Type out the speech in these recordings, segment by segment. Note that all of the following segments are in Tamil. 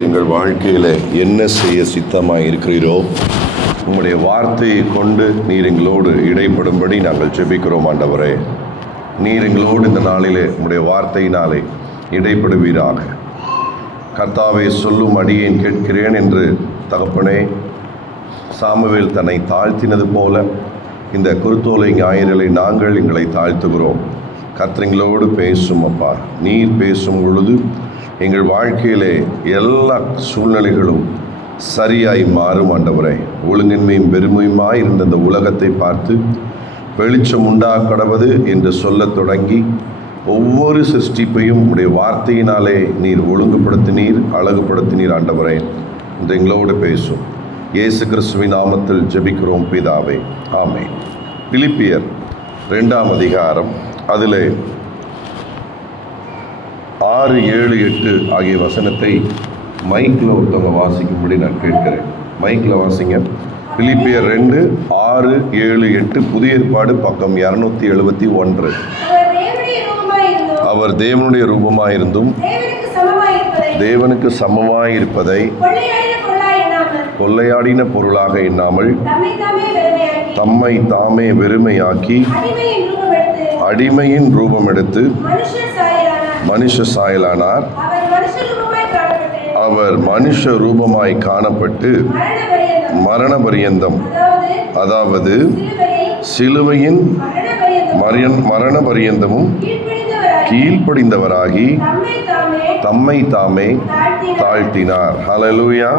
எங்கள் வாழ்க்கையில் என்ன செய்ய சித்தமாக இருக்கிறீரோ உங்களுடைய வார்த்தையை கொண்டு நீர் எங்களோடு இடைப்படும்படி நாங்கள் ஜெபிக்கிறோம். ஆண்டவரே, நீர் எங்களோடு இந்த நாளிலே உங்களுடைய வார்த்தையினாலே இடைப்படுவீராக. கர்த்தாவே, சொல்லும் அடியேன் கேட்கிறேன் என்று தகப்பனே சாமுவேல் தன்னை தாழ்த்தினது போல இந்த குருத்தோலை ஞாயிறலை நாங்கள் எங்களை தாழ்த்துகிறோம். கர்த்தங்களோடு பேசும் அப்பா. நீர் பேசும் பொழுது எங்கள் வாழ்க்கையிலே எல்லா சூழ்நிலைகளும் சரியாய் மாறும். ஆண்டவரே, ஒழுங்கின்மையும் பெருமையுமாய் இருந்த இந்த உலகத்தை பார்த்து வெளிச்சம் உண்டாக்கடவது என்று சொல்லத் தொடங்கி ஒவ்வொரு சிருஷ்டிப்பையும் உடைய வார்த்தையினாலே நீர் ஒழுங்குபடுத்தினீர், அழகுபடுத்தினீர். ஆண்டவரே, இந்த எங்களோடு பேசும். இயேசு கிறிஸ்துவின் நாமத்தில் ஜெபிக்கிறோம் பிதாவே, ஆமென். பிலிப்பியர் 2ஆம் அதிகாரம், அதில் 6, 7, 8 ஆகிய வசனத்தை மைக்கில் ஒருத்தவங்க வாசிக்கும்படி நான் கேட்கிறேன். மைக்கில் வாசிங்க. பிலிப்பியர் 2, 6, 7, 8 புதிய ஏற்பாடு பக்கம் 271. அவர் தேவனுடைய ரூபமாயிருந்தும் தேவனுக்கு சமமாயிருப்பதை கொள்ளையாடின பொருளாக எண்ணாமல் தம்மை தாமே வெறுமையாக்கி அடிமையின் ரூபம் எடுத்து மனுஷ சாயலானார். அவர் மனுஷ ரூபமாய் காணப்பட்டு மரண பரியந்தம், அதாவது சிலுவையின் மரண பரியந்தமும் கீழ்ப்படிந்தவராகி தம்மை தாமே தாழ்த்தினார். ஹல்லேலூயா.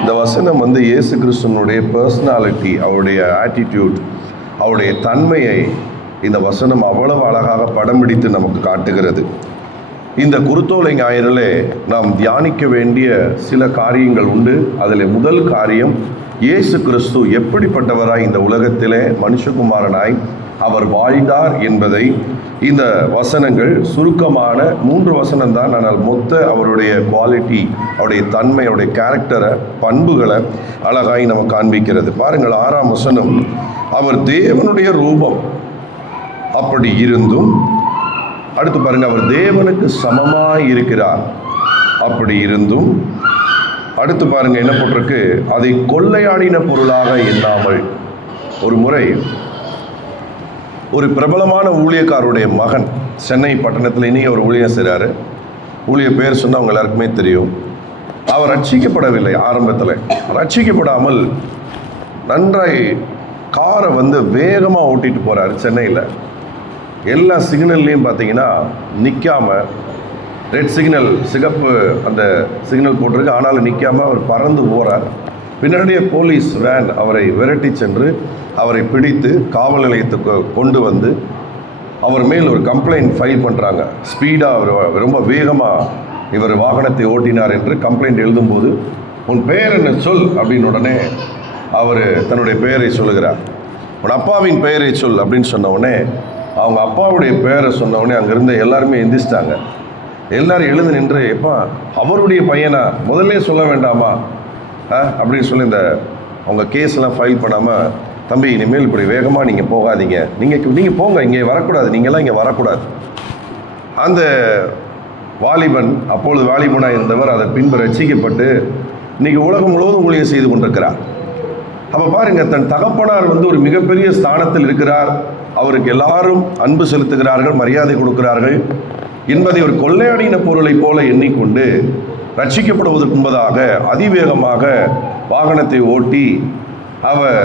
இந்த வசனம் இயேசு கிறிஸ்துவனுடைய பர்சனாலிட்டி, அவருடைய ஆட்டிடியூட், அவருடைய தன்மையை இந்த வசனம் அவ்வளவு அழகாக படம் பிடித்து நமக்கு காட்டுகிறது. இந்த குருத்தோலை ஞாயிறிலே நாம் தியானிக்க வேண்டிய சில காரியங்கள் உண்டு. அதில் முதல் காரியம், இயேசு கிறிஸ்து எப்படிப்பட்டவராய் இந்த உலகத்திலே மனுஷகுமாரனாய் அவர் வாழ்ந்தார் என்பதை இந்த வசனங்கள் சுருக்கமான 3 வசனம்தான், ஆனால் மொத்த அவருடைய குவாலிட்டி, அவருடைய தன்மை, அவருடைய கேரக்டரை, பண்புகளை அழகாய் நமக்கு காண்பிக்கிறது. பாருங்கள், 6ஆம் வசனம், அவர் தேவனுடைய ரூபம் அப்படி இருந்தும், அடுத்து பாருங்க, அவர் தேவனுக்கு சமமாய் இருக்கிறார் அப்படி இருந்தும், அடுத்து பாருங்க என்ன போட்டிருக்கு, அதை கொள்ளையாடின பொருளாக எண்ணாமல். ஒரு முறை ஒரு பிரபலமான ஊழியக்காரருடைய மகன் சென்னை பட்டணத்தில் இன்னைக்கு ஒரு ஊழியம் செய்கிறாரு. ஊழிய பேர் சொன்னால் அவங்க எல்லாருக்குமே தெரியும். அவர் ரட்சிக்கப்படவில்லை. ஆரம்பத்தில் ரட்சிக்கப்படாமல் நன்றாய் காரை வேகமாக ஓட்டிட்டு போகிறாரு. சென்னையில் எல்லா சிக்னல்லையும் பார்த்தீங்கன்னா நிற்காமல், ரெட் சிக்னல், சிகப்பு அந்த சிக்னல் போட்டிருக்கு, ஆனாலும் நிற்காமல் அவர் பறந்து போகிறார். பின்னாடியே போலீஸ் வேன் அவரை விரட்டி சென்று அவரை பிடித்து காவல் நிலையத்துக்கு கொண்டு வந்து அவர் மேல் ஒரு கம்ப்ளைண்ட் ஃபைல் பண்ணுறாங்க. ஸ்பீடாக அவர் ரொம்ப வேகமாக இவர் வாகனத்தை ஓட்டினார் என்று கம்ப்ளைண்ட் எழுதும்போது, உன் பெயர் என்ன சொல் அப்படின்னு உடனே அவர் தன்னுடைய பெயரை சொல்லுகிறார். உன் அப்பாவின் பெயரை சொல் அப்படின்னு சொன்ன உடனே, அவங்க அப்பாவுடைய பெயரை சொன்ன உடனே அங்கேருந்து எல்லாருமே எந்திரிச்சிட்டாங்க. எல்லாரும் எழுந்து நின்று, எப்பா அவருடைய பையனா, முதல்ல சொல்ல வேண்டாமா அப்படின்னு சொல்லி இந்த அவங்க கேஸ்லாம் ஃபைல் பண்ணாமல், தம்பி இனிமேல் இப்படி வேகமாக நீங்கள் போகாதீங்க, நீங்கள் போங்க, இங்கே வரக்கூடாது, நீங்கள்லாம் இங்கே வரக்கூடாது. அந்த வாலிபன், அப்பொழுது வாலிபனாக இருந்தவர், அதை பின்பு ரட்சிக்கப்பட்டு இன்றைக்கி உலகம் முழுவதும் ஊழியம் செய்து கொண்டிருக்கிறார். அப்போ பாருங்கள், தன் தகப்பனார் ஒரு மிகப்பெரிய ஸ்தானத்தில் இருக்கிறார். அவருக்கு எல்லாரும் அன்பு செலுத்துகிறார்கள், மரியாதை கொடுக்கிறார்கள் என்பதை ஒரு கொள்ளையடின பொருளை போல எண்ணிக்கொண்டு ரட்சிக்கப்படுவதற்கு முன்பதாக அதிவேகமாக வாகனத்தை ஓட்டி அவர்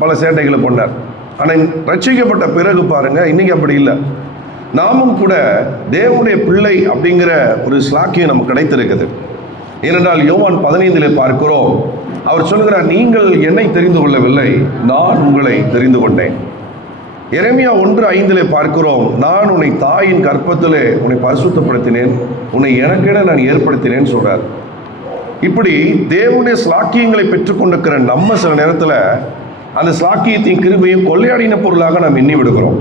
பல சேட்டைகளை பண்ணார். ஆனால் ரட்சிக்கப்பட்ட பிறகு பாருங்கள், இன்றைக்கி அப்படி இல்லை. நாமும் கூட தேவனுடைய பிள்ளை அப்படிங்கிற ஒரு ஸ்லாக்கியம் நமக்கு கிடைத்திருக்குது. ஏனென்றால் யோவான் 15 பார்க்கிறோம், அவர் சொல்கிறார், நீங்கள் என்னை தெரிந்து கொள்ளவில்லை, நான் உங்களை தெரிந்து கொண்டேன். எரேமியா 1:5 பார்க்கிறோம், நான் உன்னை தாயின் கர்ப்பத்திலே உன்னை பரிசுத்தப்படுத்தினேன், உன்னை எனக்கென நான் ஏற்படுத்தினேன்னு சொல்றார். இப்படி தேவனுடைய ஸ்லாக்கியங்களை பெற்றுக்கொண்டிருக்கிற நம்ம சில நேரத்தில் அந்த ஸ்லாக்கியத்தின் கிருபையும் கொள்ளையாடின பொருளாக நாம் எண்ணி விடுகிறோம்.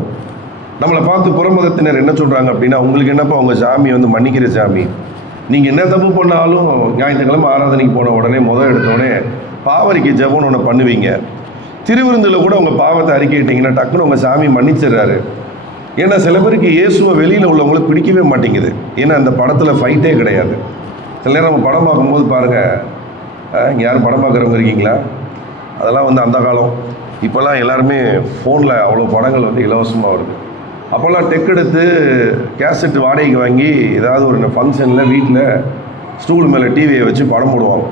நம்மளை பார்த்து புறமதத்தினர் என்ன சொல்கிறாங்க அப்படின்னா, உங்களுக்கு என்னப்பா உங்கள் சாமி மன்னிக்கிற சாமி, நீங்கள் என்ன தப்பு பண்ணாலும் ஞாயிற்றுக்கிழமை ஆராதனைக்கு போன உடனே எடுத்தோடனே பாவரிக்கு ஜெபம்னு ஒன்று பண்ணுவீங்க. திருவிருந்தில் கூட உங்கள் பாவத்தை அறிக்கையிட்டீங்கன்னா டக்குன்னு உங்கள் சாமி மன்னிச்சிடுறாரு. ஏன்னா சில பேருக்கு இயேசுவை வெளியில் உள்ளவங்களுக்கு பிடிக்கவே மாட்டேங்குது. ஏன்னா அந்த படத்தில் ஃபைட்டே கிடையாது. சில நேரம் நம்ம படம் பார்க்கும்போது பாருங்கள், இங்கே யாரும் படம் பார்க்குறவங்க இருக்கீங்களா? அதெல்லாம் வந்து அந்த காலம். இப்போல்லாம் எல்லாருமே ஃபோனில் அவ்வளோ படங்கள் வந்து இலவசமாக வருது. அப்போல்லாம் டெக் எடுத்து கேசட் வாடகைக்கு வாங்கி ஏதாவது ஒரு ஃபங்க்ஷனில் வீட்டில் ஸ்டூல் மேலே டிவியை வச்சு படம் போடுவாங்க.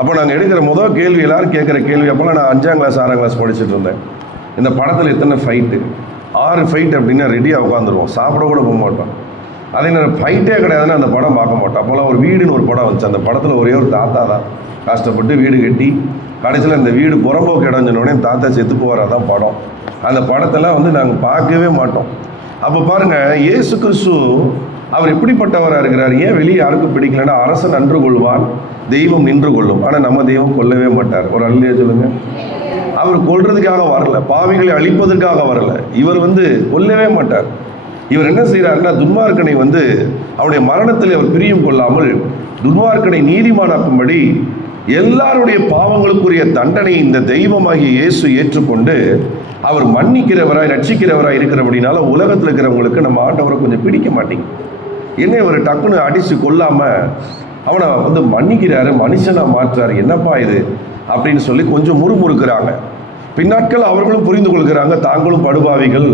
அப்போ நாங்கள் எடுக்கிற முதல் கேள்வி, எல்லோரும் கேட்குற கேள்வி, அப்போல்லாம் நான் 5ஆம் கிளாஸ் 6ஆம் கிளாஸ் படிச்சுட்டு இருந்தேன். இந்த படத்தில் எத்தனை ஃபைட்டு? 6 ஃபைட் அப்படின்னா ரெடியாக உட்காந்துருவோம், சாப்பிட கூட போக மாட்டோம். அதே நேரம் ஃபைட்டே கிடையாதுன்னு அந்த படம் பார்க்க மாட்டோம். அப்போல்லாம் ஒரு வீடுன்னு ஒரு படம் வந்துச்சு. அந்த படத்தில் ஒரே ஒரு தாத்தா தான் கஷ்டப்பட்டு வீடு கட்டி கடைசியில் அந்த வீடு புறம்போக்கு இடஞ்சனோடனே தாத்தா செத்து போகிற தான் படம். அந்த படத்தெல்லாம் வந்து நாங்கள் பார்க்கவே மாட்டோம். அப்போ பாருங்கள், இயேசு கிறிஸ்து அவர் எப்படிப்பட்டவராக இருக்கிறார்? ஏன் வெளியே யாருக்கும் பிடிக்கலன்னா, அரசன் அன்று கொள்வான், தெய்வம் நின்று கொள்ளும். ஆனால் நம்ம தெய்வம் கொல்லவே மாட்டார். ஒரு அல்லையா சொல்லுங்கள். அவர் கொல்றதுக்காக வரல, பாவிகளை அழிப்பதற்காக வரல. இவர் வந்து கொல்லவே மாட்டார். இவர் என்ன செய்கிறாருன்னா, துன்மார்க்கனை வந்து அவருடைய மரணத்தில் அவர் பிரியம் கொள்ளாமல் துன்மார்க்கனை நீதிமானாக்கும்படி எல்லாருடைய பாவங்களுக்குரிய தண்டனை இந்த தெய்வமாகிய இயேசு ஏற்றுக்கொண்டு அவர் மன்னிக்கிறவராய் ரட்சிக்கிறவராய் இருக்கிறபடினால உலகத்தில் இருக்கிறவங்களுக்கு நம்ம ஆண்டவரை கொஞ்சம் பிடிக்க மாட்டேங்க. என்ன இவர் டக்குன்னு அடித்து கொல்லாமல் அவனை வந்து மன்னிக்கிறாரு, மனுஷனாக மாற்றுறாரு, என்னப்பா இது அப்படின்னு சொல்லி கொஞ்சம் முறுமுறுக்கிறாங்க. பின்னாட்கள் அவர்களும் புரிந்து கொள்கிறாங்க, தாங்களும் படுபாவிகள்,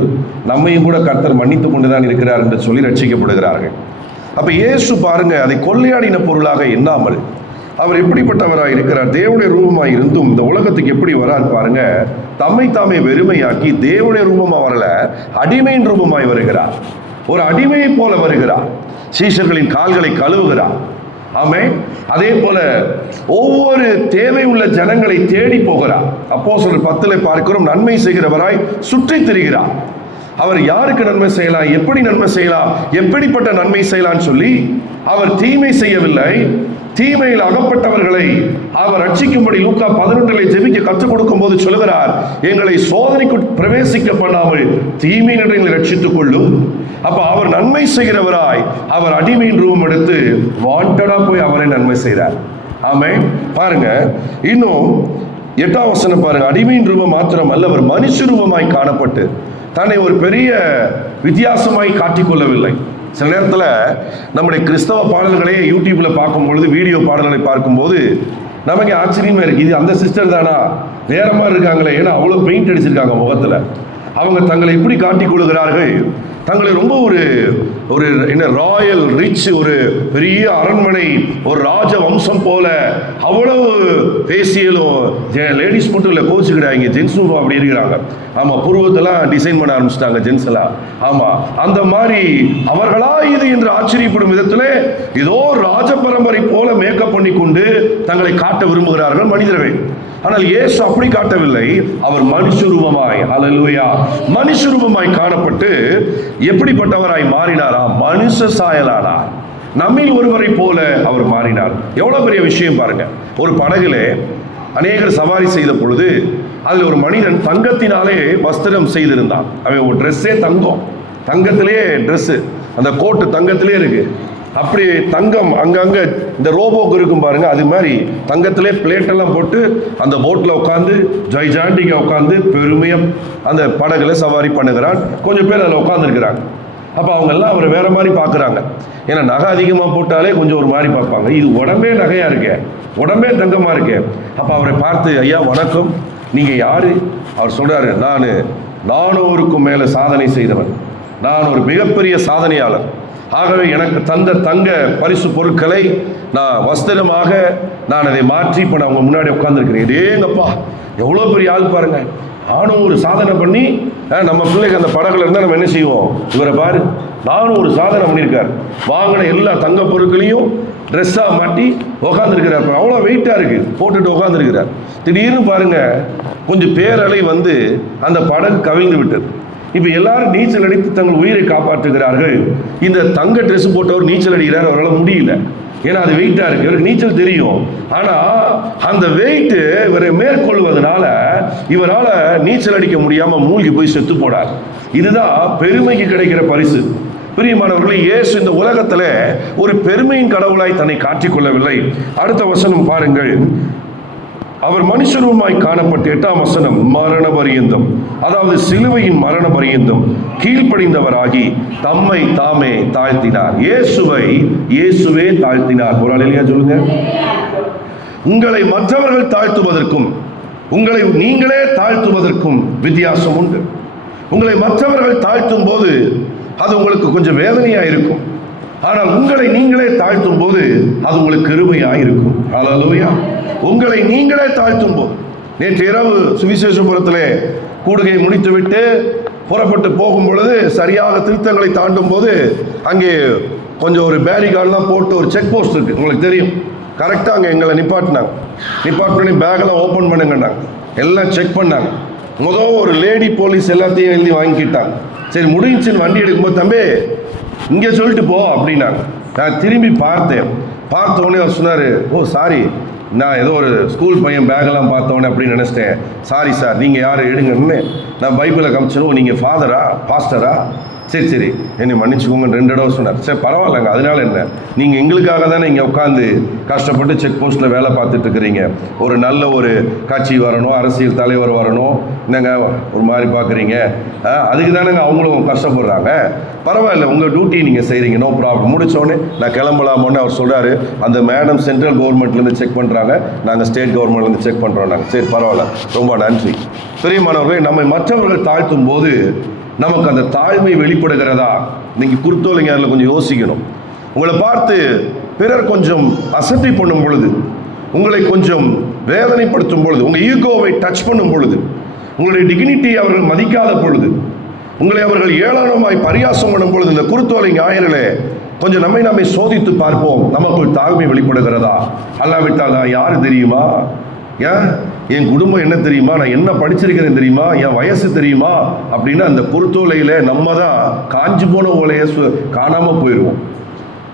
நம்மையும் கூட கர்த்தர் மன்னித்து கொண்டு தான் இருக்கிறார் என்று சொல்லி ரட்சிக்கப்படுகிறார்கள். அப்போ இயேசு பாருங்க, அதை கொள்ளையாடின பொருளாக எண்ணாமல் அவர் எப்படிப்பட்டவராக இருக்கிறார்? தேவனுடைய ரூபமாக இருந்தும் இந்த உலகத்துக்கு எப்படி வரார் பாருங்க. தம்மை தாமே வெறுமையாக்கி தேவனுடைய ரூபமாக வரல, அடிமையின் ரூபமாய் வருகிறார். ஒரு அடிமையை போல வருகிறார். சீஷர்களின் கால்களை கழுவுகிறார். ஆமென். அதே போல ஒவ்வொரு தேவை உள்ள ஜனங்களை தேடி போகிறார். அப்போஸ்தலர் 10 பார்க்கிறோம், நன்மை செய்கிறவராய் சுற்றி திரிகிறார். அவர் யாருக்கு நன்மை செய்யலாம், எப்படி நன்மை செய்யலாம், எப்படிப்பட்ட நன்மை செய்யலாம்னு சொல்லி அவர் தீமை செய்யவில்லை. தீமையில் அகப்பட்டவர்களை அவர் ரட்சிக்கும்படி லூக்கா 11 ஜெபிக்க கற்றுக் கொடுக்கும் போது சொல்லுகிறார், எங்களை சோதனைக்கு பிரவேசிக்க பண்ணாமல் தீமையினின்று எங்களை ரட்சித்துக் கொள்ளும். அப்ப அவர் நன்மை செய்கிறவராய் அவர் அடிமையின் ரூபம் எடுத்து வாண்டடா போய் அவரை நன்மை செய்கிறார். ஆமென். பாருங்க, இன்னும் 8ஆம் வசனம் பாருங்க. அடிமையின் ரூபம் மாத்திரம் அல்ல, அவர் மனுஷ ரூபமாய் காணப்பட்டு தன்னை ஒரு பெரிய வித்தியாசமாய் காட்டிக்கொள்ளவில்லை. சில நேரத்தில் நம்முடைய கிறிஸ்தவ பாடல்களே யூடியூப்பில் பார்க்கும் பொழுது, வீடியோ பாடல்களை பார்க்கும்போது நமக்கு ஆச்சரியமாக இருக்குது. இது அந்த சிஸ்டர் தானா, வேற மாதிரி இருக்காங்களே, ஏன்னா அவ்வளோ பெயிண்ட் அடிச்சிருக்காங்க முகத்தில். அவங்க தங்களை எப்படி காட்டிக் கொள்கிறார்கள்? தங்களை ரொம்ப ஒரு என்ன ராயல் ரிச், ஒரு பெரிய அரண்மனை, ஒரு ராஜ வம்சம் போல அவ்வளவு பேசியலும். லேடிஸ் மட்டும் இல்லை, கோச்சுக்கிறாங்க, ஜென்ஸும் அப்படி இருக்கிறாங்க. ஆமாம், புருவத்தெல்லாம் டிசைன் பண்ண ஆரம்பிச்சிட்டாங்க ஜென்ஸ் எல்லாம். ஆமாம், அந்த மாதிரி அவர்களா இது என்று ஆச்சரியப்படும் விதத்தில் ஏதோ ராஜ பரம்பரை போல மேக்கப் பண்ணி கொண்டு தங்களை காட்ட விரும்புகிறார்கள் மனிதர்கள். ஆனால் இயேசு அப்படி காட்டவில்லை. அவர் மனுஷரூபமாய், அல்லேலூயா, மனுஷரூபமாய் காணப்பட்டு எப்படிப்பட்டவராய் மாறினாரா? மனுஷ சாயலானார். நம்மில் ஒருவரை போல அவர் மாறினார். எவ்வளவு பெரிய விஷயம் பாருங்க. ஒரு படகிலே அநேகர் சவாரி செய்த பொழுது அதில் ஒரு மனிதன் தங்கத்தினாலே வஸ்திரம் செய்திருந்தான். அவன் ஒரு ட்ரெஸ்ஸே தங்கம், தங்கத்திலே ட்ரெஸ்ஸு, அந்த கோட்டு தங்கத்திலே இருக்கு. அப்படி தங்கம் அங்கங்கே இந்த ரோபோக்கு இருக்கும் பாருங்க, அது மாதிரி தங்கத்திலே பிளேட்டெல்லாம் போட்டு அந்த போட்டில் உட்காந்து ஜெய்ஜாண்டிகா உட்காந்து பெருமையாக அந்த படகுல சவாரி பண்ணுகிறான். கொஞ்சம் பேர் அதில் உட்காந்துருக்கிறாங்க. அப்போ அவங்கெல்லாம் அவரை வேற மாதிரி பார்க்குறாங்க. ஏன்னா நகை அதிகமாக போட்டாலே கொஞ்சம் ஒரு மாதிரி பார்ப்பாங்க. இது உடம்பே நகையாக இருக்கே, உடம்பே தங்கமாக இருக்கே. அப்போ அவரை பார்த்து, ஐயா வணக்கம், நீங்கள் யார்? அவர் சொல்கிறாரு, நான் 400க்கும் மேலே சாதனை செய்தவன், நான் ஒரு மிகப்பெரிய சாதனையாளர். ஆகவே எனக்கு தந்த தங்க பரிசு பொருட்களை நான் வஸ்திரமாக நான் அதை மாற்றி இப்போ நான் அவங்க முன்னாடி உட்காந்துருக்கிறேன். இதேங்கப்பா, எவ்வளோ பெரிய ஆள் பாருங்க. நானும் ஒரு சாதனை பண்ணி, நம்ம பிள்ளைக்கு அந்த படகுல இருந்தால் நம்ம என்ன செய்வோம், இவரை பாரு, நானும் ஒரு சாதனை பண்ணியிருக்கார். வாங்கின எல்லா தங்க பொருட்களையும் ட்ரெஸ்ஸாக மாட்டி உட்காந்துருக்கிறார். அவ்வளோ வெயிட்டாக இருக்குது, போட்டுட்டு உட்காந்துருக்கிறார். திடீர்னு பாருங்க, கொஞ்சம் பேரலை வந்து அந்த படகு கவிழ்ந்து விட்டது. இப்போ எல்லாரும் நீச்சல் அடித்து தங்கள் உயிரை காப்பாற்றுகிறார்கள். இந்த தங்க ட்ரெஸ் போட்டவர் நீச்சல் அடிக்கிறார், அவரால் முடியல, ஏன்னா அது வெயிட்டாக இருக்குது. இவருக்கு நீச்சல் தெரியும், ஆனால் அந்த வெயிட்டு இவரை மேற்கொள்வதனால இவரால் நீச்சல் அடிக்க முடியாமல் மூழ்கி போய் செத்து போனார். இதுதான் பெருமைக்கு கிடைக்கிற பரிசு. பிரியமானவர்களே, இயேசு இந்த உலகத்தில் ஒரு பெருமையின் கடவுளாய் தன்னை காட்டிக்கொள்ளவில்லை. அடுத்த வசனம் பாருங்கள். அவர் மனுஷருமாய் காணப்பட்ட 8ஆம் வசனம், மரண பரியந்தம், அதாவது சிலுவையின் மரண பரியந்தம் கீழ்ப்படிந்தவராகி தம்மை தாமே தாழ்த்தினார். இயேசுவே தாழ்த்தினார். ஒரு அல்லேலூயா சொல்லுங்க. உங்களை மற்றவர்கள் தாழ்த்துவதற்கும் உங்களை நீங்களே தாழ்த்துவதற்கும் வித்தியாசம் உண்டு. உங்களை மற்றவர்கள் தாழ்த்தும் போது அது உங்களுக்கு கொஞ்சம் வேதனையா இருக்கும். ஆனால் உங்களை நீங்களே தாழ்த்தும் போது அது உங்களுக்கு கிருபையா இருக்கும். அல்லேலூயா. உங்களை நீங்களே தாழ்த்தும் போது, நேற்று இரவு சுவிசேஷபுரத்திலே கூடுகை முடித்துவிட்டு புறப்பட்டு போகும் பொழுது சரியாக திருத்தங்களை தாண்டும் போது அங்கே கொஞ்சம் ஒரு பேரிகார்டெலாம் போட்டு ஒரு செக் போஸ்ட் இருக்குது, உங்களுக்கு தெரியும். கரெக்டாக அங்கே எங்களை நிப்பாட்டினோடனே பேக்கெல்லாம் ஓப்பன் பண்ணுங்கன்னாங்க. எல்லாம் செக் பண்ணாங்க. ஒரு லேடி போலீஸ் எல்லாத்தையும் எழுதி வாங்கிக்கிட்டாங்க. சரி முடிஞ்சுன்னு வண்டி எடுக்கும்போது, தம்பி இங்கே சொல்லிட்டு போ அப்படின்னாங்க. நான் திரும்பி பார்த்த உடனே அவர் சொன்னார், ஓ சாரி, நான் ஏதோ ஒரு ஸ்கூல் பையன் பேக்கெல்லாம் பார்த்தோன்னே அப்படின்னு நினச்சிட்டேன். சாரி சார், நீங்கள் யார் எடுங்கன்னு நான் பைபிளை காமிச்சோம். நீங்கள் பாஸ்டரா? சரி என்னை மன்னிச்சுக்கோங்க 2 தடவை சொன்னார். சரி பரவாயில்லைங்க, அதனால என்ன, நீங்கள் எங்களுக்காக தானே இங்கே உட்காந்து கஷ்டப்பட்டு செக் போஸ்ட்டில் வேலை பார்த்துட்டு இருக்கிறீங்க. ஒரு நல்ல ஒரு கட்சி வரணும், அரசியல் தலைவர் வரணும், என்னங்க ஒரு மாதிரி பார்க்குறீங்க, அதுக்கு தானேங்க அவங்களும் கஷ்டப்படுறாங்க. பரவாயில்ல, உங்கள் டியூட்டி நீங்கள் செய்கிறீங்க, நோ ப்ராப்ளம். முடித்தோடனே நான் கிளம்பலாமோன்னு அவர் சொல்கிறாரு. அந்த மேடம் சென்ட்ரல் கவர்மெண்ட்லேருந்து செக் பண்ணுறாங்க, நாங்கள் ஸ்டேட் கவர்மெண்ட்லேருந்து செக் பண்ணுறோம். நாங்கள் சரி பரவாயில்ல, ரொம்ப நன்றி. பிரியமானவர்களே, நம்மை மற்றவர்கள் தாழ்த்தும் போது நமக்கு அந்த தாழ்மை வெளிப்படுகிறதா? நீங்கள் குருத்தோலைங்க அதில் கொஞ்சம் யோசிக்கணும். உங்களை பார்த்து பிறர் கொஞ்சம் அசட்டை பண்ணும் பொழுது, உங்களை கொஞ்சம் வேதனைப்படுத்தும் பொழுது, உங்கள் ஈகோவை டச் பண்ணும் பொழுது, உங்களுடைய டிக்னிட்டியை அவர்கள் மதிக்காத பொழுது, உங்களை அவர்கள் ஏளனமாய் பரியாசம் பண்ணும் பொழுது, இந்த குருத்தோலை ஞாயிறிலே கொஞ்சம் நம்மை சோதித்து பார்ப்போம். நமக்குள் தாழ்மை வெளிப்படுகிறதா? அல்லாவிட்டால் நான் யாரு தெரியுமா, என் குடும்பம் என்ன தெரியுமா, நான் என்ன படிச்சிருக்கிறேன் தெரியுமா, என் வயசு தெரியுமா அப்படின்னு அந்த குருத்தோலையில நம்ம தான் காஞ்சி போன ஓலையை காணாம போயிடுவோம்.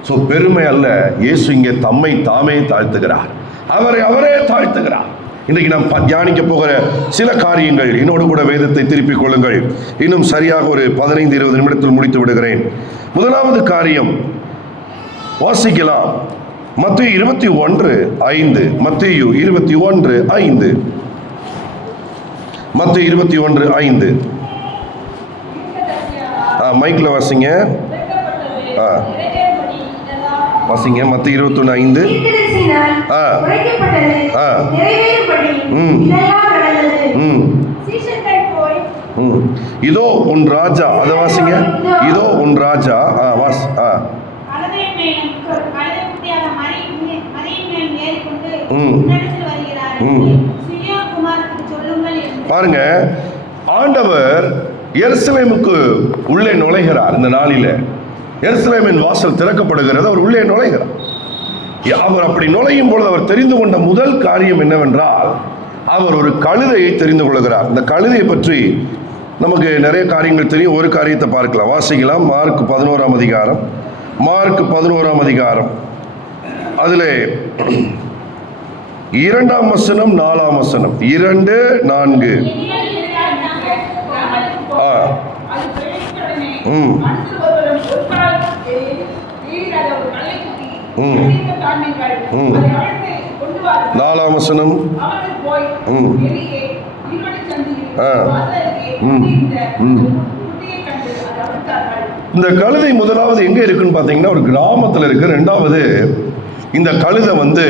ஸோ பெருமை அல்ல, இயேசு இங்கே தம்மை தாமே தாழ்த்துகிறார், அவரே தாழ்த்துகிறார். இன்றைக்கு நாம் தியானிக்க போகிற சில காரியங்கள். என்னோடு கூட வேதத்தை திருப்பிக் கொள்ளுங்கள். இன்னும் சரியாக ஒரு 15-20 நிமிடத்தில் முடித்து விடுகிறேன். முதலாவது காரியம் வாசிக்கலாம். மத்தேயு 21:5. மத்தேயு 21:5. மத்தேயு 21:5. மைக்கில் வாசிங்க. வாசிங்க. மத்தேயு 21:5. இதோ உன் ராஜா. அதை வாசிங்க. இதோ உன் ராஜா. பாருங்க, ஆண்டவர் எருசலேமுக்கு உள்ளே நுழைகிறார். இந்த நாளில எருசலேமின் வாசல் திறக்கப்படுகிறது. அவர் உள்ளே நுழைகிறார். அவர் அப்படி நுழையும் பொழுது அவர் தெரிந்து கொண்ட முதல் காரியம் என்னவென்றால், அவர் ஒரு கழுதையை தெரிந்து கொள்கிறார். இந்த கழுதையை பற்றி நமக்கு நிறைய காரியங்கள் தெரியும். ஒரு காரியத்தை பார்க்கலாம், வாசிக்கலாம். மார்க் 11ஆம் அதிகாரம். மார்க் 11ஆம் அதிகாரம். அதிலே 2ஆம் வசனம் 4ஆம் வசனம். 2, 4. நாலாம் வசனம். இந்த கழுதை முதலாவது எங்க இருக்குன்னு பாத்தீங்கன்னா ஒரு கிராமத்தில் இருக்கு. ரெண்டாவது, இந்த கழுதை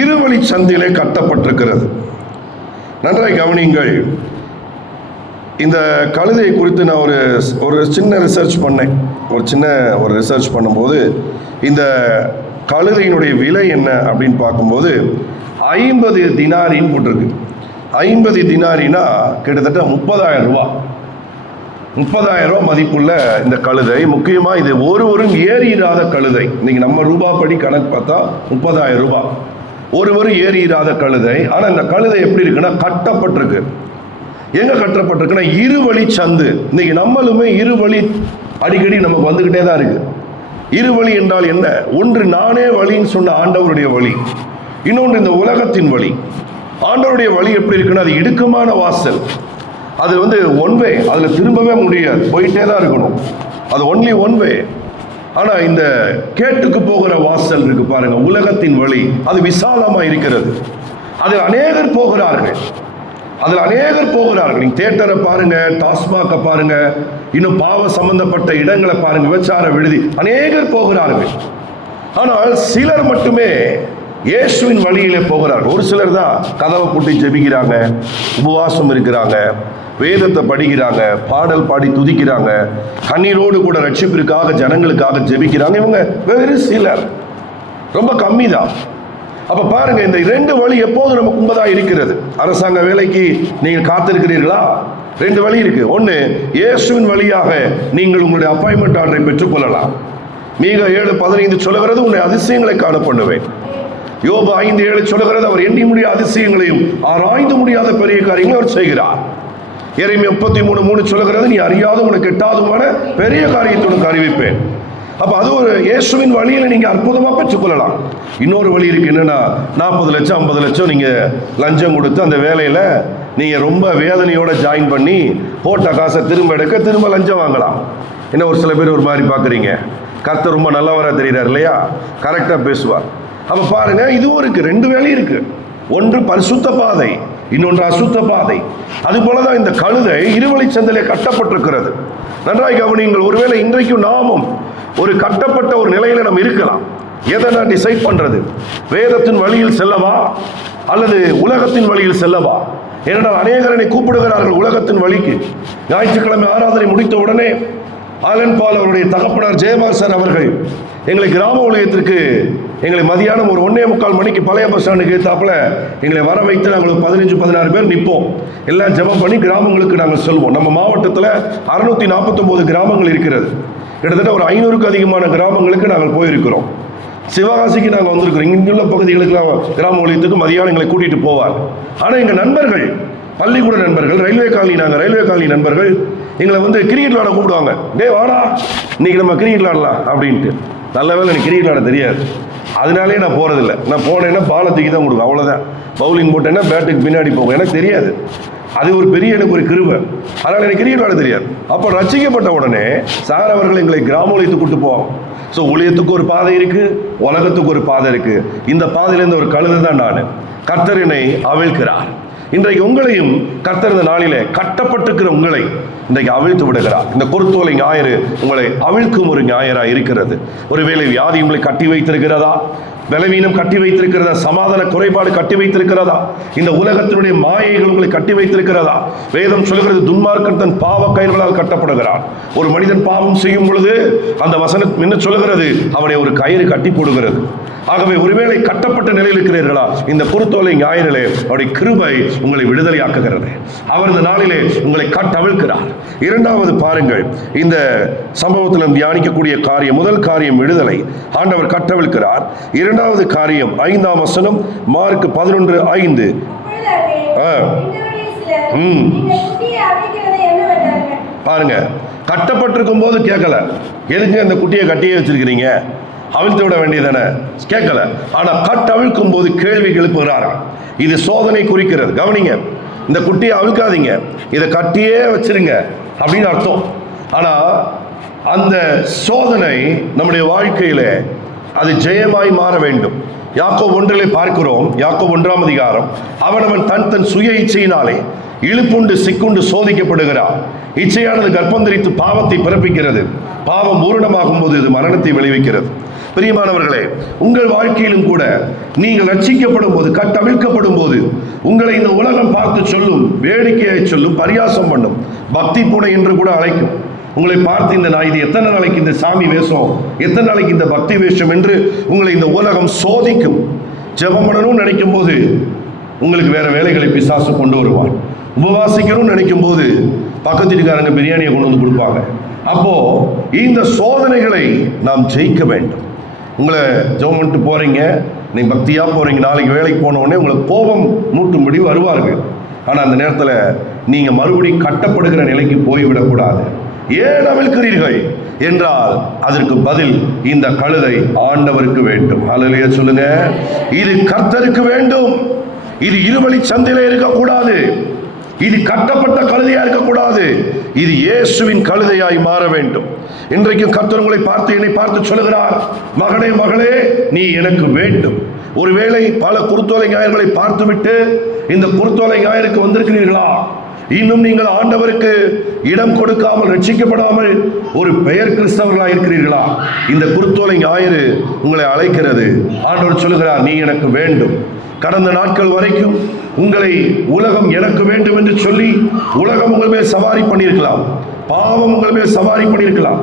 இருவழி சந்திலே கட்டப்பட்டிருக்கிறது. நன்றாய் கவனியுங்கள். இந்த கழுதையை குறித்து நான் ஒரு சின்ன ரிசர்ச் பண்ணேன். ஒரு ரிசர்ச் பண்ணும்போது இந்த கழுதையினுடைய விலை என்ன அப்படின்னு பார்க்கும்போது 50 தினாரின்னு போட்டிருக்கு. 50 தினாரினா கிட்டத்தட்ட 30,000 ரூபா. 30,000 ரூபா மதிப்புள்ள இந்த கழுதை. முக்கியமாக இது ஒருவரும் ஏறியிராத கழுதை. இன்னைக்கு நம்ம ரூபாப்படி கணக்கு பார்த்தா 30,000 ரூபாய். ஒருவரும் ஏறியிராத கழுதை. ஆனால் இந்த கழுதை எப்படி இருக்குன்னா கட்டப்பட்டிருக்கு. எங்க கட்டப்பட்டிருக்குன்னா இருவழி சந்து. இன்னைக்கு நம்மளுமே இருவழி அடிக்கடி நமக்கு வந்துகிட்டே தான் இருக்கு. இருவழி என்றால் என்ன? ஒன்று நானே வழின்னு சொன்ன ஆண்டவருடைய வழி, இன்னொன்று இந்த உலகத்தின் வழி. ஆண்டவருடைய வழி எப்படி இருக்குன்னா அது இடுக்கமான வாசல். அது ஒன் வே, அதில் திரும்பவே முடியாது, போயிட்டே தான் இருக்கணும். அது ஒன்லி ஒன் வே. ஆனா இந்த கேட்டுக்கு போகிற வாசல் இருக்கு பாருங்க, உலகத்தின் வழி, அது விசாலமா இருக்கிறது. அதில் அநேகர் போகிறார்கள். நீங்க தியேட்டரை பாருங்க, டாஸ்மாக பாருங்க, இன்னும் பாவ சம்பந்தப்பட்ட இடங்களை பாருங்க, விபச்சார விடுதி, அநேகர் போகிறார்கள். ஆனால் சிலர் மட்டுமே இயேசுவின் வழியிலே போகிறார்கள். ஒரு சிலர் தான் கதவை பூட்டி ஜெபிக்கிறாங்க, உபவாசம் இருக்கிறாங்க, வேதத்தை படிக்கிறாங்க, பாடல் பாடி துதிக்கிறாங்க, கண்ணீரோடு கூட ரட்சிப்பிற்காக ஜனங்களுக்காக ஜெபிக்கிறாங்க. இவங்க வேறு சிலர், ரொம்ப கம்மி தான். அப்ப பாருங்க, இந்த 2 வழி எப்போது நமக்கு உண்மைதான் இருக்கிறது. அரசாங்க வேலைக்கு நீங்கள் காத்திருக்கிறீர்களா? 2 வழி இருக்கு. ஒன்று, இயேசுவின் வழியாக நீங்கள் உங்களுடைய அப்பாயின்மெண்ட் ஆர்டரை பெற்றுக்கொள்ளலாம். மீகா 7:15 சொல்லுகிறது, உன்னை அதிசயங்களை காண பண்ணுவேன். யோபு 5:7 சொல்லுகிறது, அவர் எண்ணி முடியாத அதிசயங்களையும் ஆராய்ந்து முடியாத பெரிய காரியங்களை அவர் செய்கிறார். எரேமியா 33:3 சொல்லுகிறது, நீ அறியாத உனக்கு எட்டாதுமான பெரிய காரியத்தை உனக்கு அறிவிப்பேன். அப்ப அது ஒரு இயேசுவின் வழியில நீங்க அற்புதமா பெற்றுக்கொள்ளலாம். இன்னொரு வழி இருக்கு. என்னன்னா, 40 லட்சம் 50 லட்சம் நீங்க லஞ்சம் கொடுத்து அந்த வேலையில நீங்க ரொம்ப வேதனையோட ஜாயின் பண்ணி போட்ட காசை திரும்ப எடுக்க திரும்ப லஞ்சம் வாங்கலாம். என்ன ஒரு சில பேர் ஒரு மாதிரி பாக்குறீங்க. கர்த்தர் ரொம்ப நல்லவரா தெரிகிறார் இல்லையா? கரெக்டா பேசுவார். அப்ப பாருங்க, இதுவும் இருக்கு. 2 வேலை இருக்கு. ஒன்று பரிசுத்த பாதை, இன்னொன்று அசுத்த பாதை. அது போலதான் இந்த கழுதை இருவழி சந்திலே கட்டப்பட்டிருக்கிறது. நன்றாய் கவனியுங்கள். ஒருவேளை இன்றைக்கும் நாமும் ஒரு கட்டப்பட்ட ஒரு நிலையில நம்ம இருக்கலாம். எதை நான் டிசைட் பண்றது? வேதத்தின் வழியில் செல்லவா அல்லது உலகத்தின் வழியில் செல்லவா? ஏனென்றால் அநேகரனை கூப்பிடுகிறார்கள் உலகத்தின் வழிக்கு. ஞாயிற்றுக்கிழமை ஆராதனை முடித்த உடனே ஆலன் பால் அவருடைய தகப்பனார் ஜெயபாசன் அவர்கள் எங்களை கிராம ஊழியத்திற்கு எங்களை மதியானம் ஒரு 1:45 மணிக்கு பழைய பஸ் ஸ்டாண்டுக்கு ஏற்றாப்புல எங்களை வர வைத்து நாங்கள் 15-16 பேர் நிற்போம். எல்லாம் ஜெபம் பண்ணி கிராமங்களுக்கு நாங்கள் செல்வோம். நம்ம மாவட்டத்தில் 649 கிராமங்கள் இருக்கிறது. கிட்டத்தட்ட ஒரு 500க்கும் அதிகமான கிராமங்களுக்கு நாங்கள் போயிருக்கிறோம். சிவகாசிக்கு நாங்கள் வந்திருக்கிறோம். இங்குள்ள பகுதிகளுக்கு கிராம ஊழியத்துக்கு மதியானம் எங்களை கூட்டிகிட்டு போவார். ஆனால் எங்கள் நண்பர்கள், பள்ளிக்கூட நண்பர்கள், ரயில்வே காலனி நண்பர்கள் எங்களை கிரிக்கெட் விளாட கூப்பிடுவாங்க. டே வாடா, இன்னைக்கு நம்ம கிரிக்கெட் விளாடலாம் அப்படின்ட்டு. நல்ல வேலை எனக்கு கிரிக்கெட் விளாட தெரியாது, அதனாலே நான் போகிறதில்லை. நான் போனேன்னா பாலை தூக்கி தான் கொடுக்கும், அவ்வளோதான். பவுலிங் போட்டேன்னா பேட்டுக்கு பின்னாடி போகும், எனக்கு தெரியாது. அது ஒரு பெரிய எனக்கு ஒரு கிருபை. அதனால் எனக்கு கிரிக்கெட் விளாட தெரியாது. அப்போ ரசிக்கப்பட்ட உடனே சார் அவர்கள் எங்களை கிராம ஊழியத்துக்கு கூட்டு போவாங்க. ஸோ ஊழியத்துக்கு ஒரு பாதை இருக்கு, உலகத்துக்கு ஒரு பாதை இருக்கு. இந்த பாதையிலேருந்து ஒரு கழுதை தான் நான். கர்த்தர் என்னை அவிழ்க்கிறார். இன்றைக்கு உங்களையும் கர்த்தர் இந்த நாளிலே கட்டப்பட்டிருக்கிற உங்களை இன்றைக்கு அவிழ்த்து விடுகிறார். இந்த குருத்தோலை ஞாயிறு உங்களை அவிழ்க்கும் ஒரு ஞாயிறாக இருக்கிறது. ஒருவேளை வியாதி உங்களை கட்டி வைத்திருக்கிறதா? பலவீனம் கட்டி வைத்திருக்கிறதா? சமாதான குறைபாடு கட்டி வைத்திருக்கிறதா? இந்த உலகத்தினுடைய மாயைகள் உங்களை கட்டி வைத்திருக்கிறதா? வேதம் சொல்கிறது, துன்மார்க்கன் தன் பாவ கயிறுகளால் கட்டப்படுகிறான். ஒரு மனிதன் பாவம் செய்யும் பொழுது அந்த வசனம் என்ன சொல்லுகிறது? அவனை ஒரு கயிறு கட்டி போடுகிறது. ஆகவே ஒருவேளை கட்டப்பட்ட நிலையில் இருக்கிறீர்களா? இந்த குருத்தோலை ஞாயிறிலே அவருடைய கிருபை உங்களை விடுதலையாக்குகிறது. அவர் இந்த நாளிலே உங்களை கட்டவிழ்க்கிறார். இரண்டாவது பாருங்கள், இந்த சம்பவத்தில் தியானிக்கக்கூடிய காரியம், முதல் காரியம் விடுதலை, ஆண்டவர் கட்டவிழ்க்கிறார். இரண்டாவது காரியம் 5ஆம் வசனம், மார்க் 11:5. பாருங்க, கட்டப்பட்டிருக்கும் போது கேட்கல, எதுக்கு அந்த குட்டியை கட்டியே வச்சிருக்கிறீங்க, அவிழ்த்து விட வேண்டியதானே, கேட்கல. ஆனா கட்டவிழ்க்கும் போது கேள்வி எழுப்புகிறார்கள். இது சோதனை குறிக்கிறது. கவனிங்க, இந்த குட்டியை அவிழ்க்காதீங்க, இதை கட்டியே வச்சிருங்க அப்படின்னு அர்த்தம். ஆனா அந்த சோதனை நம்முடைய வாழ்க்கையில அது ஜெயமாய் மாற வேண்டும். யாக்கோபு 1 பார்க்கிறோம். யாக்கோபு 1ஆம் அதிகாரம், அவனவன் தன் சுய இச்சையினாலே இழுப்புண்டு சிக்குண்டு சோதிக்கப்படுகிறான். இச்சையானது கர்ப்பம் தரித்து பாவத்தை பிறப்பிக்கிறது. பாவம் பூரணமாகும் போது இது மரணத்தை விளைவிக்கிறது. பிரியமானவர்களே, உங்கள் வாழ்க்கையிலும் கூட நீங்கள் ரட்சிக்கப்படும் போது, கட்டவிழ்க்கப்படும் போது உங்களை இந்த உலகம் பார்த்து சொல்லும், வேடிக்கையை சொல்லும், பரியாசம் பண்ணும், பக்தி பூனை என்று கூட அழைக்கும். உங்களை பார்த்து இந்த நான் இது எத்தனை நாளைக்கு இந்த சாமி வேஷம், எத்தனை நாளைக்கு இந்த பக்தி வேஷம் என்று உங்களை இந்த உலகம் சோதிக்கும். ஜெபம் பண்ணணும்னு நினைக்கும் போது உங்களுக்கு வேற வேலைகளை பிசாசு கொண்டு வருவான். உபவாசிக்கணும்னு நினைக்கும் போது பக்கத்து வீட்டுக்காரங்க பிரியாணியை கொண்டு வந்து கொடுப்பாங்க. அப்போ இந்த சோதனைகளை நாம் ஜெயிக்க வேண்டும். உங்களை ஜெபம் பண்ணிட்டு போறீங்க, நீங்க பக்தியா போறீங்க, நாளைக்கு வேலைக்கு போன உடனே உங்களுக்கு கோபம் மூட்டும்படி வருவார்கள். ஆனா அந்த நேரத்தில் நீங்க மறுபடியும் கட்டப்படுகிற நிலைக்கு போய்விடக்கூடாது. ஏன் அவிழ்க்கிறீர்கள் என்றால் அதற்கு பதில் இந்த கழுதை ஆண்டவருக்கு வேண்டும். ஹல்லேலூயா சொல்லுங்க. இது கர்த்தருக்கு வேண்டும். இது இருவழி சந்திலே இருக்கக்கூடாது. இது கட்டப்பட்ட கழுதையா இருக்கக்கூடாது. இது இயேசுவின் கழுதையாய் மாற வேண்டும். இன்றைக்கு கர்த்தர் உங்களை பார்த்து, என்னை பார்த்து சொல்லுகிறார், மகனே மகளே, நீ எனக்கு வேண்டும். ஒருவேளை பல குருத்தோலை ஞாயிறுகளை பார்த்துவிட்டு இந்த குருத்தோலை ஞாயிறுக்கு வந்திருக்கிறீர்களா? இன்னும் நீங்கள் ஆண்டவருக்கு இடம் கொடுக்காமல், ரட்சிக்கப்படாமல் ஒரு பெயர் கிறிஸ்தவர்களாக இருக்கிறீர்களா? இந்த குருத்தோலை ஞாயிறு உங்களை அழைக்கிறது. ஆண்டவர் சொல்லுகிறார், நீ எனக்கு வேண்டும். கடந்த நாட்கள் வரைக்கும் உங்களை உலகம் எனக்கு வேண்டும் என்று சொல்லி உலகம் உங்கள் மேல் சவாரி பண்ணியிருக்கலாம், பாவம் உங்கள் மேல் சவாரி பண்ணியிருக்கலாம்,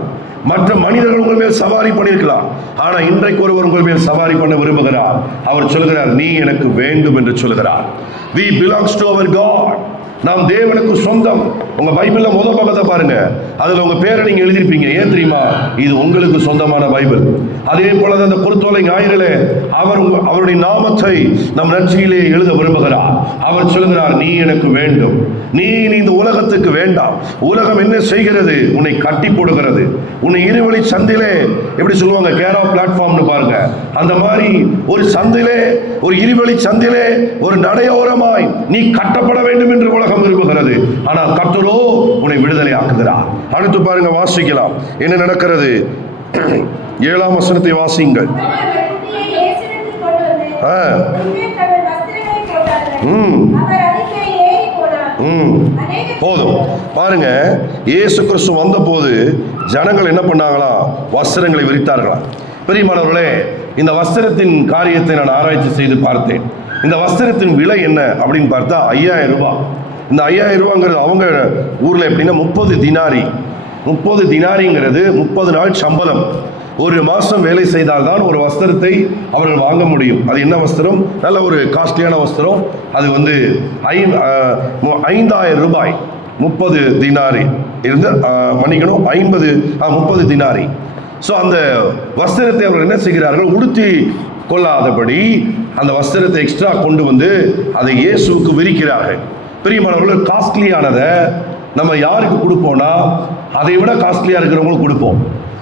மற்ற மனிதர்கள் உங்கள் மேல் சவாரி பண்ணியிருக்கலாம். ஆனா இன்றைக்கு ஒருவர் உங்கள் மேல் சவாரி பண்ண விரும்புகிறார். அவர் சொல்கிறார், நீ எனக்கு வேண்டும் என்று சொல்கிறார். We belongs to our God. நாம் தேவனுக்கு சொந்தம். உங்க பைபிள்ல முதல் பக்கத்தை பாருங்க, அதுல உங்க பேரை நீங்க எழுதிருப்பீங்க. ஏன் தெரியுமா? இது உங்களுக்கு சொந்தமான பைபிள். அதே போல அந்த குருத்தோலை ஞாயிறிலே அவருடைய நாமத்தை நம் நெற்றியிலே எழுத விரும்புகிறார். அவர் சொல்கிறார், நீ எனக்கு வேண்டும். நீ இந்த உலகத்துக்கு வேண்டாம். உலகம் என்ன செய்கிறது? உன்னை கட்டி போடுகிறது. உன்னை இருவழி சந்திலே, எப்படி சொல்லுவாங்க, கேர் ஆஃப் பிளாட்ஃபார்ம்னு பாருங்க, அந்த மாதிரி ஒரு சந்திலே, ஒரு இருவழி சந்திலே, ஒரு நடையோரமாய் நீ கட்டப்பட வேண்டும் என்று உலகம் விரும்புகிறது. ஆனால் கர்த்தரோ உன்னை விடுதலை ஆக்குகிறார். அடுத்து பாருங்க, வாசிக்கலாம் என்ன நடக்கிறது. 7ஆம் வசனத்தை வாசிங்கள். போதும் பாருங்க. இயேசு கிறிஸ்து வந்த போது ஜனங்கள் என்ன பண்ணாங்களாம்? வஸ்திரங்களை விரித்தார்களாம். பிரியமானவர்களே, இந்த வஸ்திரத்தின் காரியத்தை நான் ஆராய்ச்சி செய்து பார்த்தேன். இந்த வஸ்திரத்தின் விலை என்ன அப்படின்னு பார்த்தா 5000 ரூபாய். இந்த 5000 ரூபாங்கிறது அவங்க ஊர்ல எப்படின்னா 30 தினாரி. 30 தினாரிங்கிறது 30 நாள் சம்பளம். ஒரு மாசம் வேலை செய்தால்தான் ஒரு வஸ்திரத்தை அவர்கள் வாங்க முடியும். அது என்ன வஸ்திரம்? நல்ல ஒரு காஸ்ட்லியான வஸ்திரம். அது 5000 ரூபாய். 30 தினாரி இருந்து மன்னிக்கணும், 30 தினாரி. ஸோ அந்த வஸ்திரத்தை அவர்கள் என்ன செய்கிறார்கள்? உடுத்தி கொள்ளாதபடி அந்த வஸ்திரத்தை எக்ஸ்ட்ரா கொண்டு வந்து அதை இயேசுவுக்கு விரிக்கிறார்கள். பிரியமானவர்கள், காஸ்ட்லியானதை நம்ம யாருக்கு கொடுப்போம்னா அதை விட காஸ்ட்லியா இருக்கிறவங்களுக்கு கொடுப்போம்.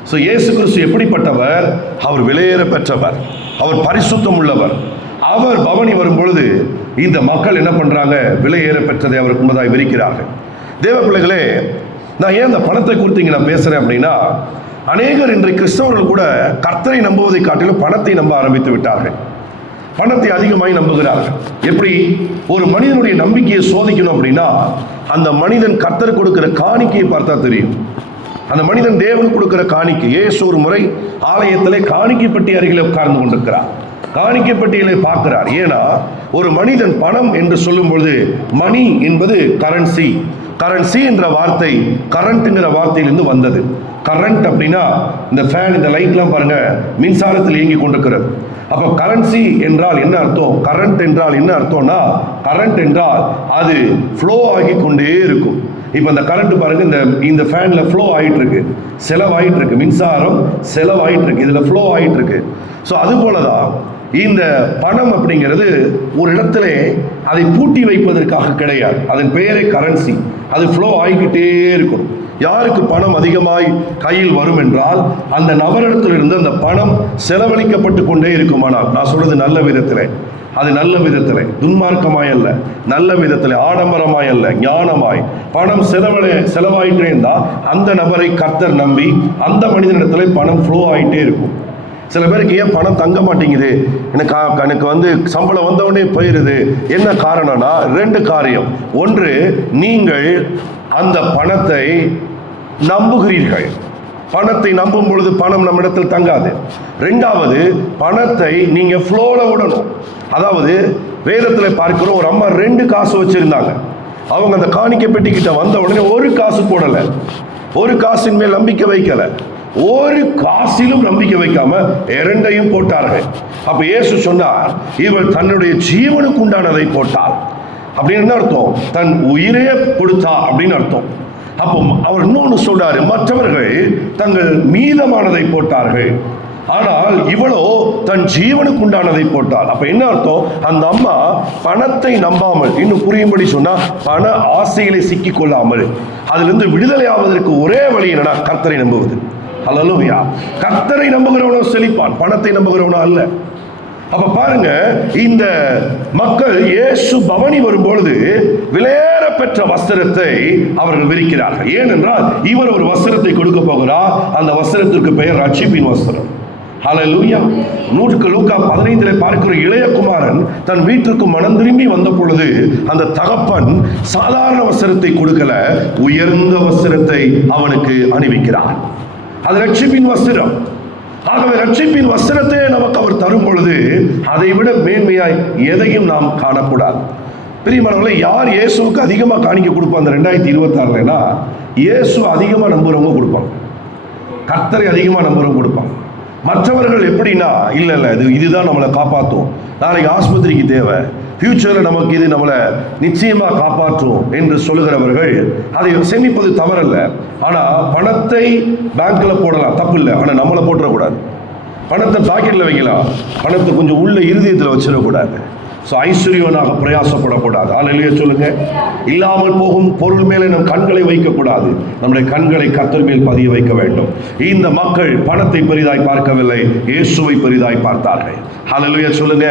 ஸோ இயேசு கிறிஸ்து எப்படிப்பட்டவர்? அவர் விலையேற பெற்றவர், அவர் பரிசுத்தம் உள்ளவர். அவர் பவனி வரும் பொழுது இந்த மக்கள் என்ன பண்றாங்க? விலையேற பெற்றதை அவருக்கு முன்னதாக விரிக்கிறார்கள். தேவ பிள்ளைகளே, நான் ஏன் இந்த பணத்தை குறித்து இங்கே நான் பேசுறேன் அப்படின்னா, அநேகர் இன்றைக்கு கிறிஸ்தவர்கள் கூட கர்த்தரை நம்புவதை காட்டிலும் பணத்தை நம்ப ஆரம்பித்து விட்டார்கள். பணத்தை அதிகமாய் நம்புகிறார்கள். எப்படி? ஒரு மனிதனுடைய நம்பிக்கையை சோதிக்கணும் அப்படின்னா அந்த மனிதன் கர்த்தர் கொடுக்கிற காணிக்கையை பார்த்தா தெரியும். அந்த மனிதன் தேவன் கொடுக்கிற காணிக்கை. இயேசு ஒரு முறை ஆலயத்திலே காணிக்கை பெட்டி அருகிலே உட்கார்ந்து கொண்டிருக்கிறார். காணிக்கை பெட்டியிலே பார்க்கிறார். ஏன்னா ஒரு மனிதன் பணம் என்று சொல்லும் பொழுது, மணி என்பது கரன்சி. கரன்சி என்ற வார்த்தை கரண்ட்ங்கிற வார்த்தையிலிருந்து வந்தது. கரண்ட் அப்படின்னா இந்த ஃபேன், இந்த லைட்லாம் பாருங்க, மின்சாரத்தில் இயங்கி கொண்டிருக்கிறது. அப்போ கரன்சி என்றால் என்ன அர்த்தம்? கரண்ட் என்றால் என்ன அர்த்தம்னா, கரண்ட் என்றால் அது ஃப்ளோ ஆகி கொண்டே இருக்கும். இப்போ இந்த கரண்ட் பாருங்க, இந்த ஃபேன்ல ஃப்ளோ ஆகிட்டு இருக்கு, செலவாயிட்டு இருக்கு, மின்சாரம் செலவாயிட்டு இருக்கு, இதுல ஃப்ளோ ஆகிட்டு இருக்கு. ஸோ அது போலதான் இந்த பணம் அப்படிங்கிறது ஒரு இடத்துல அதை பூட்டி வைப்பதற்காக கிடையாது. அதன் பெயரே கரன்சி. அது ஃப்ளோ ஆகிக்கிட்டே இருக்கும். யாருக்கு பணம் அதிகமாய் கையில் வரும் என்றால் அந்த நபரிடத்திலிருந்து அந்த பணம் செலவழிக்கப்பட்டு கொண்டே இருக்குமானால், நான் சொல்றது நல்ல விதத்தில், அது நல்ல விதத்தில், துன்மார்க்கமாய் அல்ல, நல்ல விதத்தில், ஆடம்பரமாய் அல்ல, ஞானமாய் பணம் செலவாயிட்டே இருந்தால் அந்த நபரை கர்த்தர் நம்பி அந்த மனிதனிடத்துல பணம் ஃப்ளோ ஆகிட்டே இருக்கும். சில பேருக்கு ஏன் பணம் தங்க மாட்டேங்குது? எனக்கு சம்பளம் வந்தவுடனே போயிருது. என்ன காரணம்னா 2 காரியம். ஒன்று, நீங்கள் அந்த பணத்தை நம்புகிறீர்கள். பணத்தை நம்பும் பொழுது பணம் நம்ம இடத்தில் தங்காது. 2வது, பணத்தை நீங்க ஃப்ளோல விடணும். அதாவது வேதத்தில் பார்க்கிறோம், ஒரு அம்மா 2 காசு வச்சிருந்தாங்க. அவங்க அந்த காணிக்கை பெட்டி கிட்ட வந்த உடனே 1 காசு போடல, 1 காசின் மேல் நம்பிக்கை வைக்கல, 1 காசிலும் நம்பிக்கை வைக்காம 2ஐயும் போட்டார்கள். அப்ப இயேசு சொன்னார், இவள் தன்னுடைய ஜீவனுக்கு உண்டானதை போட்டாள். அப்படின்னு என்ன அர்த்தம்? தன் உயிரே கொடுத்தா அப்படின்னு அர்த்தம். அப்போ அவர் இன்னொன்று சொல்றாரு, மற்றவர்கள் தங்கள் மீதமானதை போட்டார்கள், ஆனால் இவளோ தன் ஜீவனுக்கு உண்டானதை போட்டாள். அப்ப என்ன அர்த்தம்? அந்த அம்மா பணத்தை நம்பாமல், இன்னும் புரியும்படி சொன்னா, பண ஆசைகளை சிக்கிக் கொள்ளாமல் அதிலிருந்து விடுதலை ஆவதற்கு ஒரே வழி என்னன்னா கர்த்தரை நம்புவது. அல்லேலூயா. கர்த்தரை நம்புகிறவனோ செழிப்பான், பணத்தை நம்புகிறவனோ அல்ல. அப்ப பாருங்க, இந்த மக்கள் இயேசு பவனி வரும்பொழுது விலையேற பெற்ற வஸ்திரத்தை அவர்கள் விரிக்கிறார்கள். ஏனென்றால் இவர் ஒரு வஸ்திரத்தை கொடுக்க போகிறார். அந்த வஸ்திரத்திற்கு பெயர் ரட்சிப்பின் வஸ்திரம். ஹல்லேலூயா. லூக்கா 15 பார்க்கிற இளைய குமாரன் தன் வீட்டிற்கு மனம் திரும்பி வந்த பொழுது அந்த தகப்பன் சாதாரண வஸ்திரத்தை கொடுக்கல, உயர்ந்த வஸ்திரத்தை அவனுக்கு அணிவிக்கிறார். அது ரட்சிப்பின் வஸ்திரம். ஆகவே ரட்சிப்பின் வஸ்திரத்தை நமக்கு அவர் தரும் பொழுது அதை விட மேன்மையாய் எதையும் நாம் காணக்கூடாது. பிரியமானவர்களே, யார் இயேசுவுக்கு அதிகமாக காணிக்க கொடுப்பாங்க 2026? இயேசு அதிகமாக நம்புறவங்க கொடுப்பாங்க, கர்த்தரை அதிகமாக நம்புறவங்க கொடுப்பாங்க. மற்றவர்கள் எப்படின்னா, இல்லை இதுதான் நம்மளை காப்பாற்றும், நாளைக்கு ஆஸ்பத்திரிக்கு தேவை, ஃபியூச்சரில் நமக்கு இது நம்மளை நிச்சயமாக காப்பாற்றும் என்று சொல்லுகிறவர்கள் அதை சேமிப்பது தவறல்ல. ஆனால் பணத்தை பேங்க்கில் போடலாம், தப்பு இல்லை. ஆனால் நம்மளை போட்டுறக்கூடாது. பணத்தை பாக்கெட்டில் வைக்கலாம், பணத்தை கொஞ்சம் உள்ள இருதயத்தில் வச்சிடக்கூடாது. ஐஸ்வர்யவனாக பிரயாசப்படக்கூடாது. அல்லேலூயா சொல்லுங்க. இல்லாமல் போகும் பொருள் மேலே நம் கண்களை வைக்கக்கூடாது, நம்முடைய கண்களை கர்த்தர் மேல் பதிய வைக்க வேண்டும். இந்த மக்கள் பணத்தை பெரிதாய் பார்க்கவில்லை, இயேசுவை பெரிதாய் பார்த்தார்கள். அல்லேலூயா சொல்லுங்க.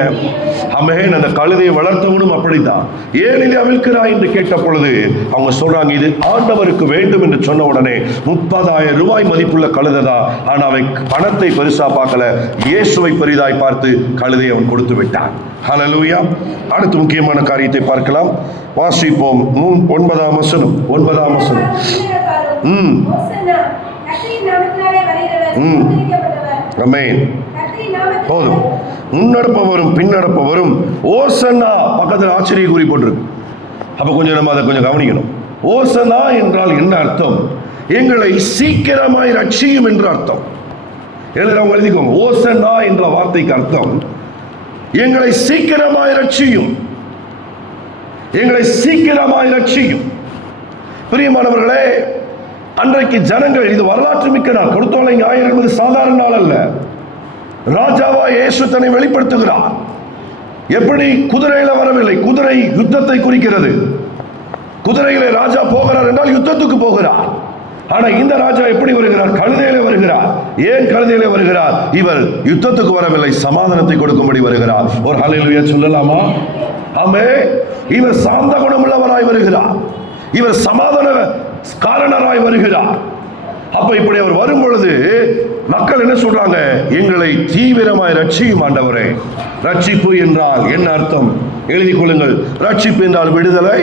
ஆமென். அந்த கழுதையை வளர்த்தவனும் அப்படித்தான். ஏன் இதை அவிழ்க்கிறாய் என்று கேட்ட பொழுது அவங்க சொல்றாங்க, இது ஆண்டவருக்கு வேண்டும் என்று சொன்ன உடனே 30,000 ரூபாய் மதிப்புள்ள கழுதைதான். ஆனால் அவன் பணத்தை பெருசா பார்க்கல, இயேசுவை பெரிதாய் பார்த்து கழுதையை அவன் கொடுத்து விட்டான். ஹல்லேலூயா. அடுத்து முக்கியமான காரியத்தை பார்க்கலாம். வாசிப்போம். 9ஆம் வசனம். ஆமென். போதும். முன்னடப்பவரும் பின்னடப்பவரும் ஓசன்னா பக்கத்தில் ஆச்சரிய குறி போட்டிருக்கு. அப்ப கொஞ்சம் நம்ம அதை கொஞ்சம் கவனிக்கணும். ஓசன்னா என்றால் என்ன அர்த்தம்? எங்களை சீக்கிரமாய் ரட்சியும் என்று அர்த்தம். எழுதுறவங்க எழுதிக்கோங்க. ஓசன்னா என்ற வார்த்தைக்கு அர்த்தம் எங்களை சீக்கிரமாய் ரட்சியும், எங்களை சீக்கிரமாய் ரட்சியும். பிரியமானவர்களே, அன்றைக்கு ஜனங்கள், இது வரலாற்று மிக்க நாள், கொடுத்தோலை ஞாயிறு என்பது சாதாரண நாள் அல்ல. ராஜாவா இயேசு தன்னை வெளிப்படுத்துகிறார். எப்படி? குதிரையில வரவில்லை. குதிரை யுத்தத்தை குறிக்கிறது. குதிரையிலே ராஜா போகிறார் என்றால் யுத்தத்துக்கு போகிறார். ஆனா இந்த ராஜா எப்படி வருகிறார்? கழுதையிலே வருகிறார். ஏன் கழுதையிலே வருகிறார்? இவர் யுத்தத்துக்கு வரவில்லை, சமாதானத்தை கொடுக்கும்படி வருகிறார். ஒரு ஹல்லேலூயா சொல்லலாமா? ஆமென். இவர் சாந்த குணமுள்ளவராய் வருகிறார், இவர் சமாதான காரணராய் வருகிறார். அப்ப இப்படி அவர் வரும் பொழுது மக்கள் என்ன சொல்றாங்க? எங்களை தீவிரமாய் ரட்சியும் ஆண்டவரே. ரட்சிப்பு என்றால் என்ன அர்த்தம்? எழுதிக் கொள்ளுங்கள். ரட்சிப்பு என்றால் விடுதலை,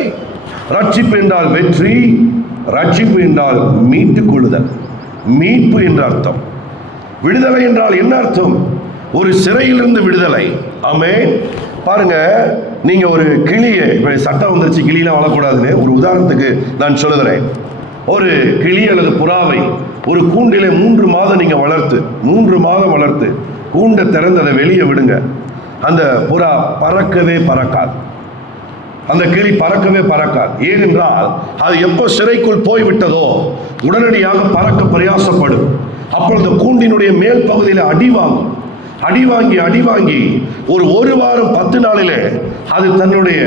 ரட்சிப்பு என்றால் வெற்றி, ரட்சிப்பு என்றால் மீட்டுக் கொள்ளுதல், மீட்பு என்ற அர்த்தம். விடுதலை என்றால் என்ன அர்த்தம்? ஒரு சிறையிலிருந்து விடுதலை. ஆமென். பாருங்க, நீங்க ஒரு கிளியை, சட்டம் வந்துருச்சு கிளியெல்லாம் வளரக்கூடாதுன்னு, ஒரு உதாரணத்துக்கு நான் சொல்லுகிறேன். ஒரு கிளி அல்லது புறாவை ஒரு கூண்டிலே 3 மாதம் நீங்க வளர்த்து, 3 மாதம் வளர்த்து கூண்டை திறந்து அதை வெளியே விடுங்க. அந்த புறா பறக்கவே பறக்காது, அந்த கிளி பறக்கவே பறக்காது. ஏனென்றால் அது எப்போ சிறைக்குள் போய்விட்டதோ உடனடியாக பறக்க பிரயாசப்படும். அப்பொழுது கூண்டினுடைய மேல் பகுதியில் அடி வாங்கி ஒரு வாரம் 10 நாளிலே அது தன்னுடைய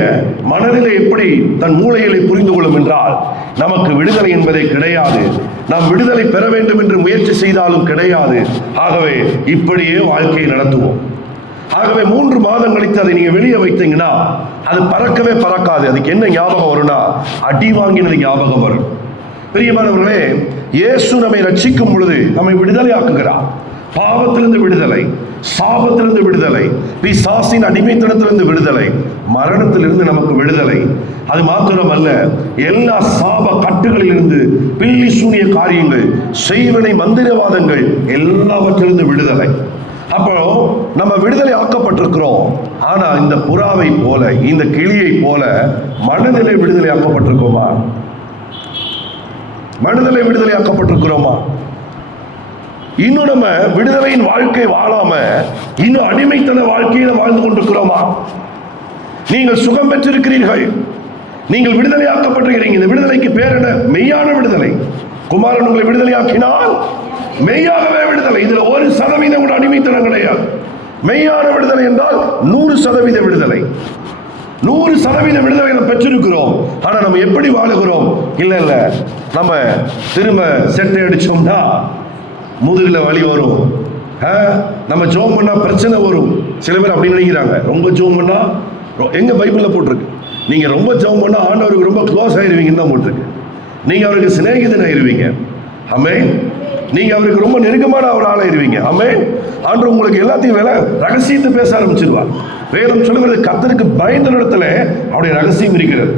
மனதிலே எப்படி தன் மூளைகளை புரிந்து கொள்ளும் என்றால், நமக்கு விடுதலை என்பதே கிடையாது, நாம் விடுதலை பெற வேண்டும் என்று முயற்சி செய்தாலும் கிடையாது. ஆகவே இப்படியே வாழ்க்கையை நடத்துவோம். ஆகவே 3 மாதம் கழித்து அதை நீங்க வெளியே வைத்தீங்கன்னா அது பறக்கவே பறக்காது. அதுக்கு என்ன ஞாபகம் வரும்னா, அடி வாங்கினது ஞாபகம் வரும். பிரியமானவர்களே, இயேசு நம்மை ரட்சிக்கும் பொழுது நம்மை விடுதலை ஆக்குகிறார். பாவத்திலிருந்து விடுதலை, சாபத்திலிருந்து விடுதலை, பிசாசின் அடிமைத்தனத்திலிருந்து விடுதலை, மரணத்திலிருந்து நமக்கு விடுதலை. அது மாத்திரமல்ல, எல்லா சாப கட்டுகளிலிருந்து, பில்லி சூனிய காரியங்கள், செய்வனை மந்திரவாதங்கள் எல்லாவற்றிலிருந்து விடுதலை. அப்போ நம்ம விடுதலை ஆக்கப்பட்டிருக்கிறோம். ஆனா இந்த புறாவை போல, இந்த கிளியை போல மனதிலே விடுதலை ஆக்கப்பட்டிருக்கோமா? மனதிலே விடுதலை ஆக்கப்பட்டிருக்கிறோமா? இன்னும் நம்ம விடுதலையின் வாழ்க்கை வாழாம இன்னும் அடிமைத்தன வாழ்க்கையில வாழ்ந்து கொண்டிருக்கிறோமா? நீங்கள் சுகம் பெற்றிருக்கிறீர்கள், நீங்கள் விடுதலை ஆக்கப்பட்டிருக்கிறீங்க. இந்த விடுதலைக்கு பேர் என்ன? மெய்யான விடுதலை. குமாரன் உங்களை விடுதலையாக்கினால் மெய்யாகவே விடுதலை. இதுல 1% கூட அடிமைத்தனம் கிடையாது. மெய்யான விடுதலை என்றால் 100% விடுதலை. 100% விடுதலை நம்ம பெற்றிருக்கிறோம். ஆனா நம்ம எப்படி வாழுகிறோம்? இல்ல நம்ம திரும்ப செட்டை அடிச்சோம்னா முதுகுல வலி வரும், நம்ம ஜோம் பண்ணா பிரச்சனை வரும். சில பேர் அப்படி நினைக்கிறாங்க. ரொம்ப ஜோம் பண்ணா, எங்க பைபிள்ல போட்டிருக்கு, நீங்க ரொம்ப ஜோம் பண்ணா ஆண்டவருக்கு ரொம்ப க்ளோஸ் ஆயிருவீங்கன்னு தான் போட்டிருக்கு. நீங்க அவருக்கு சிநேகிதன் ஆயிருவீங்க. ஆமென். நீங்க அவருக்கு ரொம்ப நெருக்கமான ஒரு ஆளாயிருவீங்க. ஆமென். ஆண்டவர் உங்களுக்கு எல்லாத்தையும் ரகசியத்தை பேச ஆரம்பிச்சிருவார். வேதம் சொல்லுகிறது கர்த்தருக்கு பயந்த இடத்துல அவருடைய ரகசியம் இருக்கிறது.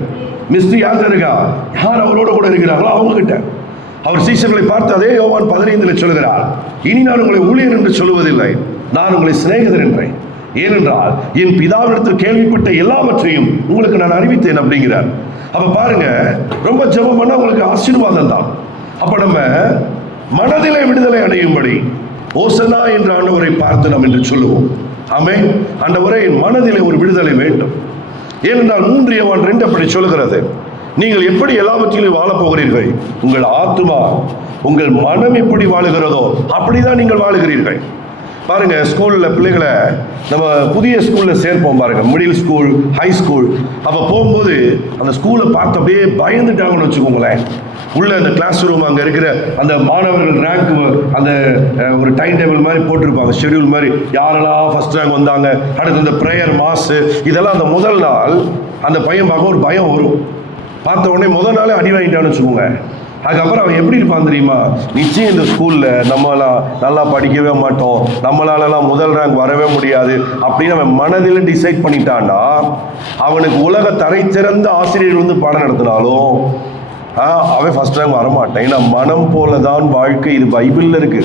மிஸ்ட்ரி யார் இருக்கா? யார் அவரோட கூட இருக்கிறாங்களோ அவங்க கிட்ட. அவர் சீஷர்களை பார்த்து அதே யோவான் 15 சொல்கிறார், இனி நான் உங்களை ஊழியர் என்று சொல்லுவதில்லை, நான் உங்களை சிநேகிதர் என்றேன். ஏனென்றால் என் பிதாவிடத்தில் கேள்விப்பட்ட எல்லாவற்றையும் உங்களுக்கு நான் அறிவித்தேன் அப்படிங்கிறார். அப்ப பாருங்க, ரொம்ப ஜெபம் பண்ணா உங்களுக்கு ஆசீர்வாதம் தான். அப்ப நம்ம மனதிலே விடுதலை அடையும்படி ஓசனா என்ற ஆண்டவரை பார்த்து நாம் என்று சொல்லுவோம். ஆமென். ஆண்டவரே, மனதிலே ஒரு விடுதலை வேண்டும். ஏனென்றால் 3 யோவான் 2 அப்படி சொல்லுகிறது, நீங்கள் எப்படி எல்லாவற்றிலும் வாழப் போகிறீர்கள், உங்கள் ஆத்துமா உங்கள் மனம் எப்படி வாழுகிறதோ அப்படிதான் நீங்கள் வாழுகிறீர்கள். பாருங்க, ஸ்கூல்ல பிள்ளைகளை நம்ம புதிய ஸ்கூல்ல சேர்ப்போம் பாருங்க, மிடில் ஸ்கூல், ஹை ஸ்கூல். அப்ப போகும்போது அந்த ஸ்கூலை பார்த்து அப்படியே பயந்துட்டாங்கன்னு வச்சுக்கோங்களேன். உள்ள அந்த கிளாஸ் ரூம், அங்கே இருக்கிற அந்த மாணவர்கள் ரேங்க், அந்த ஒரு டைம் டேபிள் மாதிரி போட்டிருப்பாங்க, ஷெடியூல் மாதிரி, யாரெல்லாம் ஃபர்ஸ்ட் ரேங்க் வந்தாங்க, அடுத்து அந்த ப்ரேயர் மாஸ், இதெல்லாம் அந்த முதல் நாள் அந்த பையன் பார்க்க ஒரு பயம் வரும். பார்த்த உடனே முதல் நாளே அடி வாங்கிட்டான்னு வச்சுக்கோங்க. அதுக்கப்புறம் அவன் எப்படி இருப்பான் தெரியுமா? நிச்சயம் இந்த ஸ்கூலில் நம்மளாம் நல்லா படிக்கவே மாட்டோம், நம்மளாலலாம் முதல் ரேங்க் வரவே முடியாது அப்படின்னு அவன் மனதில் டிசைட் பண்ணிட்டான்னா, அவனுக்கு உலக தரை சிறந்த ஆசிரியர் வந்து பாடம் நடத்தினாலும் அவன் ஃபர்ஸ்ட் ரேங்க் வரமாட்டான். ஏன்னா மனம் போல தான் வாழ்க்கை. இது பைபிளில் இருக்கு.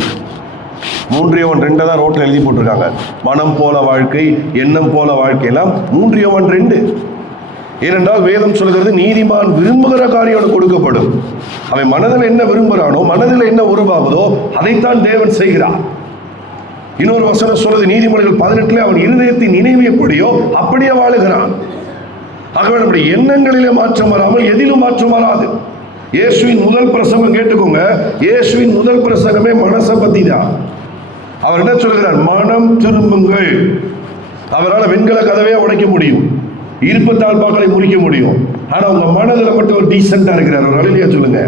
3 யோவான் 2 தான் ரோட்டில் எழுதி போட்டிருக்காங்க. மனம் போல வாழ்க்கை, எண்ணம் போல வாழ்க்கையெல்லாம் 3 யோவான் 2. ஏனென்றால் வேதம் சொல்கிறது, நீதிமான் விரும்புகிற காரியம் கொடுக்கப்படும். அவன் மனதில் என்ன விரும்புகிறானோ, மனதில் என்ன உருவாகுதோ அதைத்தான் தேவன் செய்கிறான். இன்னொரு வசனம் சொல்றது, நீதிமொழிகள் 18 அவன் இருதயத்தின் நினைவு எப்படியோ அப்படியே வாழுகிறான். ஆகவே நம்முடைய எண்ணங்களிலே மாற்றம் வராமல் எதிலும் மாற்றம் வராது. இயேசுவின் முதல் பிரசங்கம் கேட்டுக்கோங்க, இயேசுவின் முதல் பிரசங்கமே மனசை பத்தி தான். அவர் என்ன சொல்கிறார்? மனம் திரும்புங்கள். அவரால் வெண்கல கதவையே உடைக்க முடியும், இருப்பு தாழ்பாக்களை முறிக்க முடியும். ஆனா உங்க மனதில் மட்டும் ஒரு டீசெண்டா இருக்கிறார், ஒரு அழிலியா சொல்லுங்க.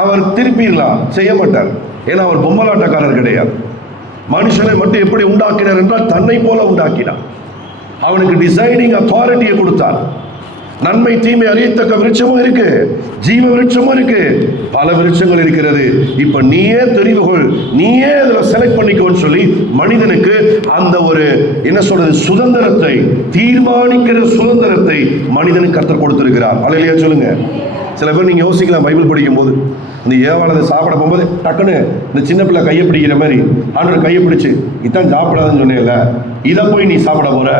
அவர் திருப்பிடலாம், செய்ய மாட்டார். ஏன்னா அவர் பொம்மலாட்டக்காரர் கிடையாது. மனுஷனை மட்டும் எப்படி உண்டாக்கினார் என்றால் தன்னை போல உண்டாக்கினார். அவனுக்கு டிசைடிங் அத்தாரிட்டியை கொடுத்தார். நன்மை தீமை அறியத்தக்க விருட்சமும் இருக்கு, ஜீவ விருட்சமும் இருக்கு, பல விருட்சங்கள் இருக்கிறது. இப்ப நீயே தெரிவுகொள், நீயே இதுல செலக்ட் பண்ணிக்கோன்னு சொல்லி மனிதனுக்கு அந்த ஒரு என்ன சொல்றது, சுதந்திரத்தை, தீர்மானிக்கிற சுதந்திரத்தை மனிதனுக்கு கர்த்தர் கொடுத்திருக்கிறார். அல்லேலூயா சொல்லுங்க. சில பேர் நீங்க யோசிக்கலாம், பைபிள் படிக்கும் போது இந்த ஏவாளதை சாப்பிட போகும்போது டக்குன்னு இந்த சின்ன பிள்ளை கையை பிடிக்கிற மாதிரி ஆண்டவர் கையை பிடிச்சு, இதான் சாப்பிடாதுன்னு சொன்னேன்ல, இதை போய் நீ சாப்பிட போற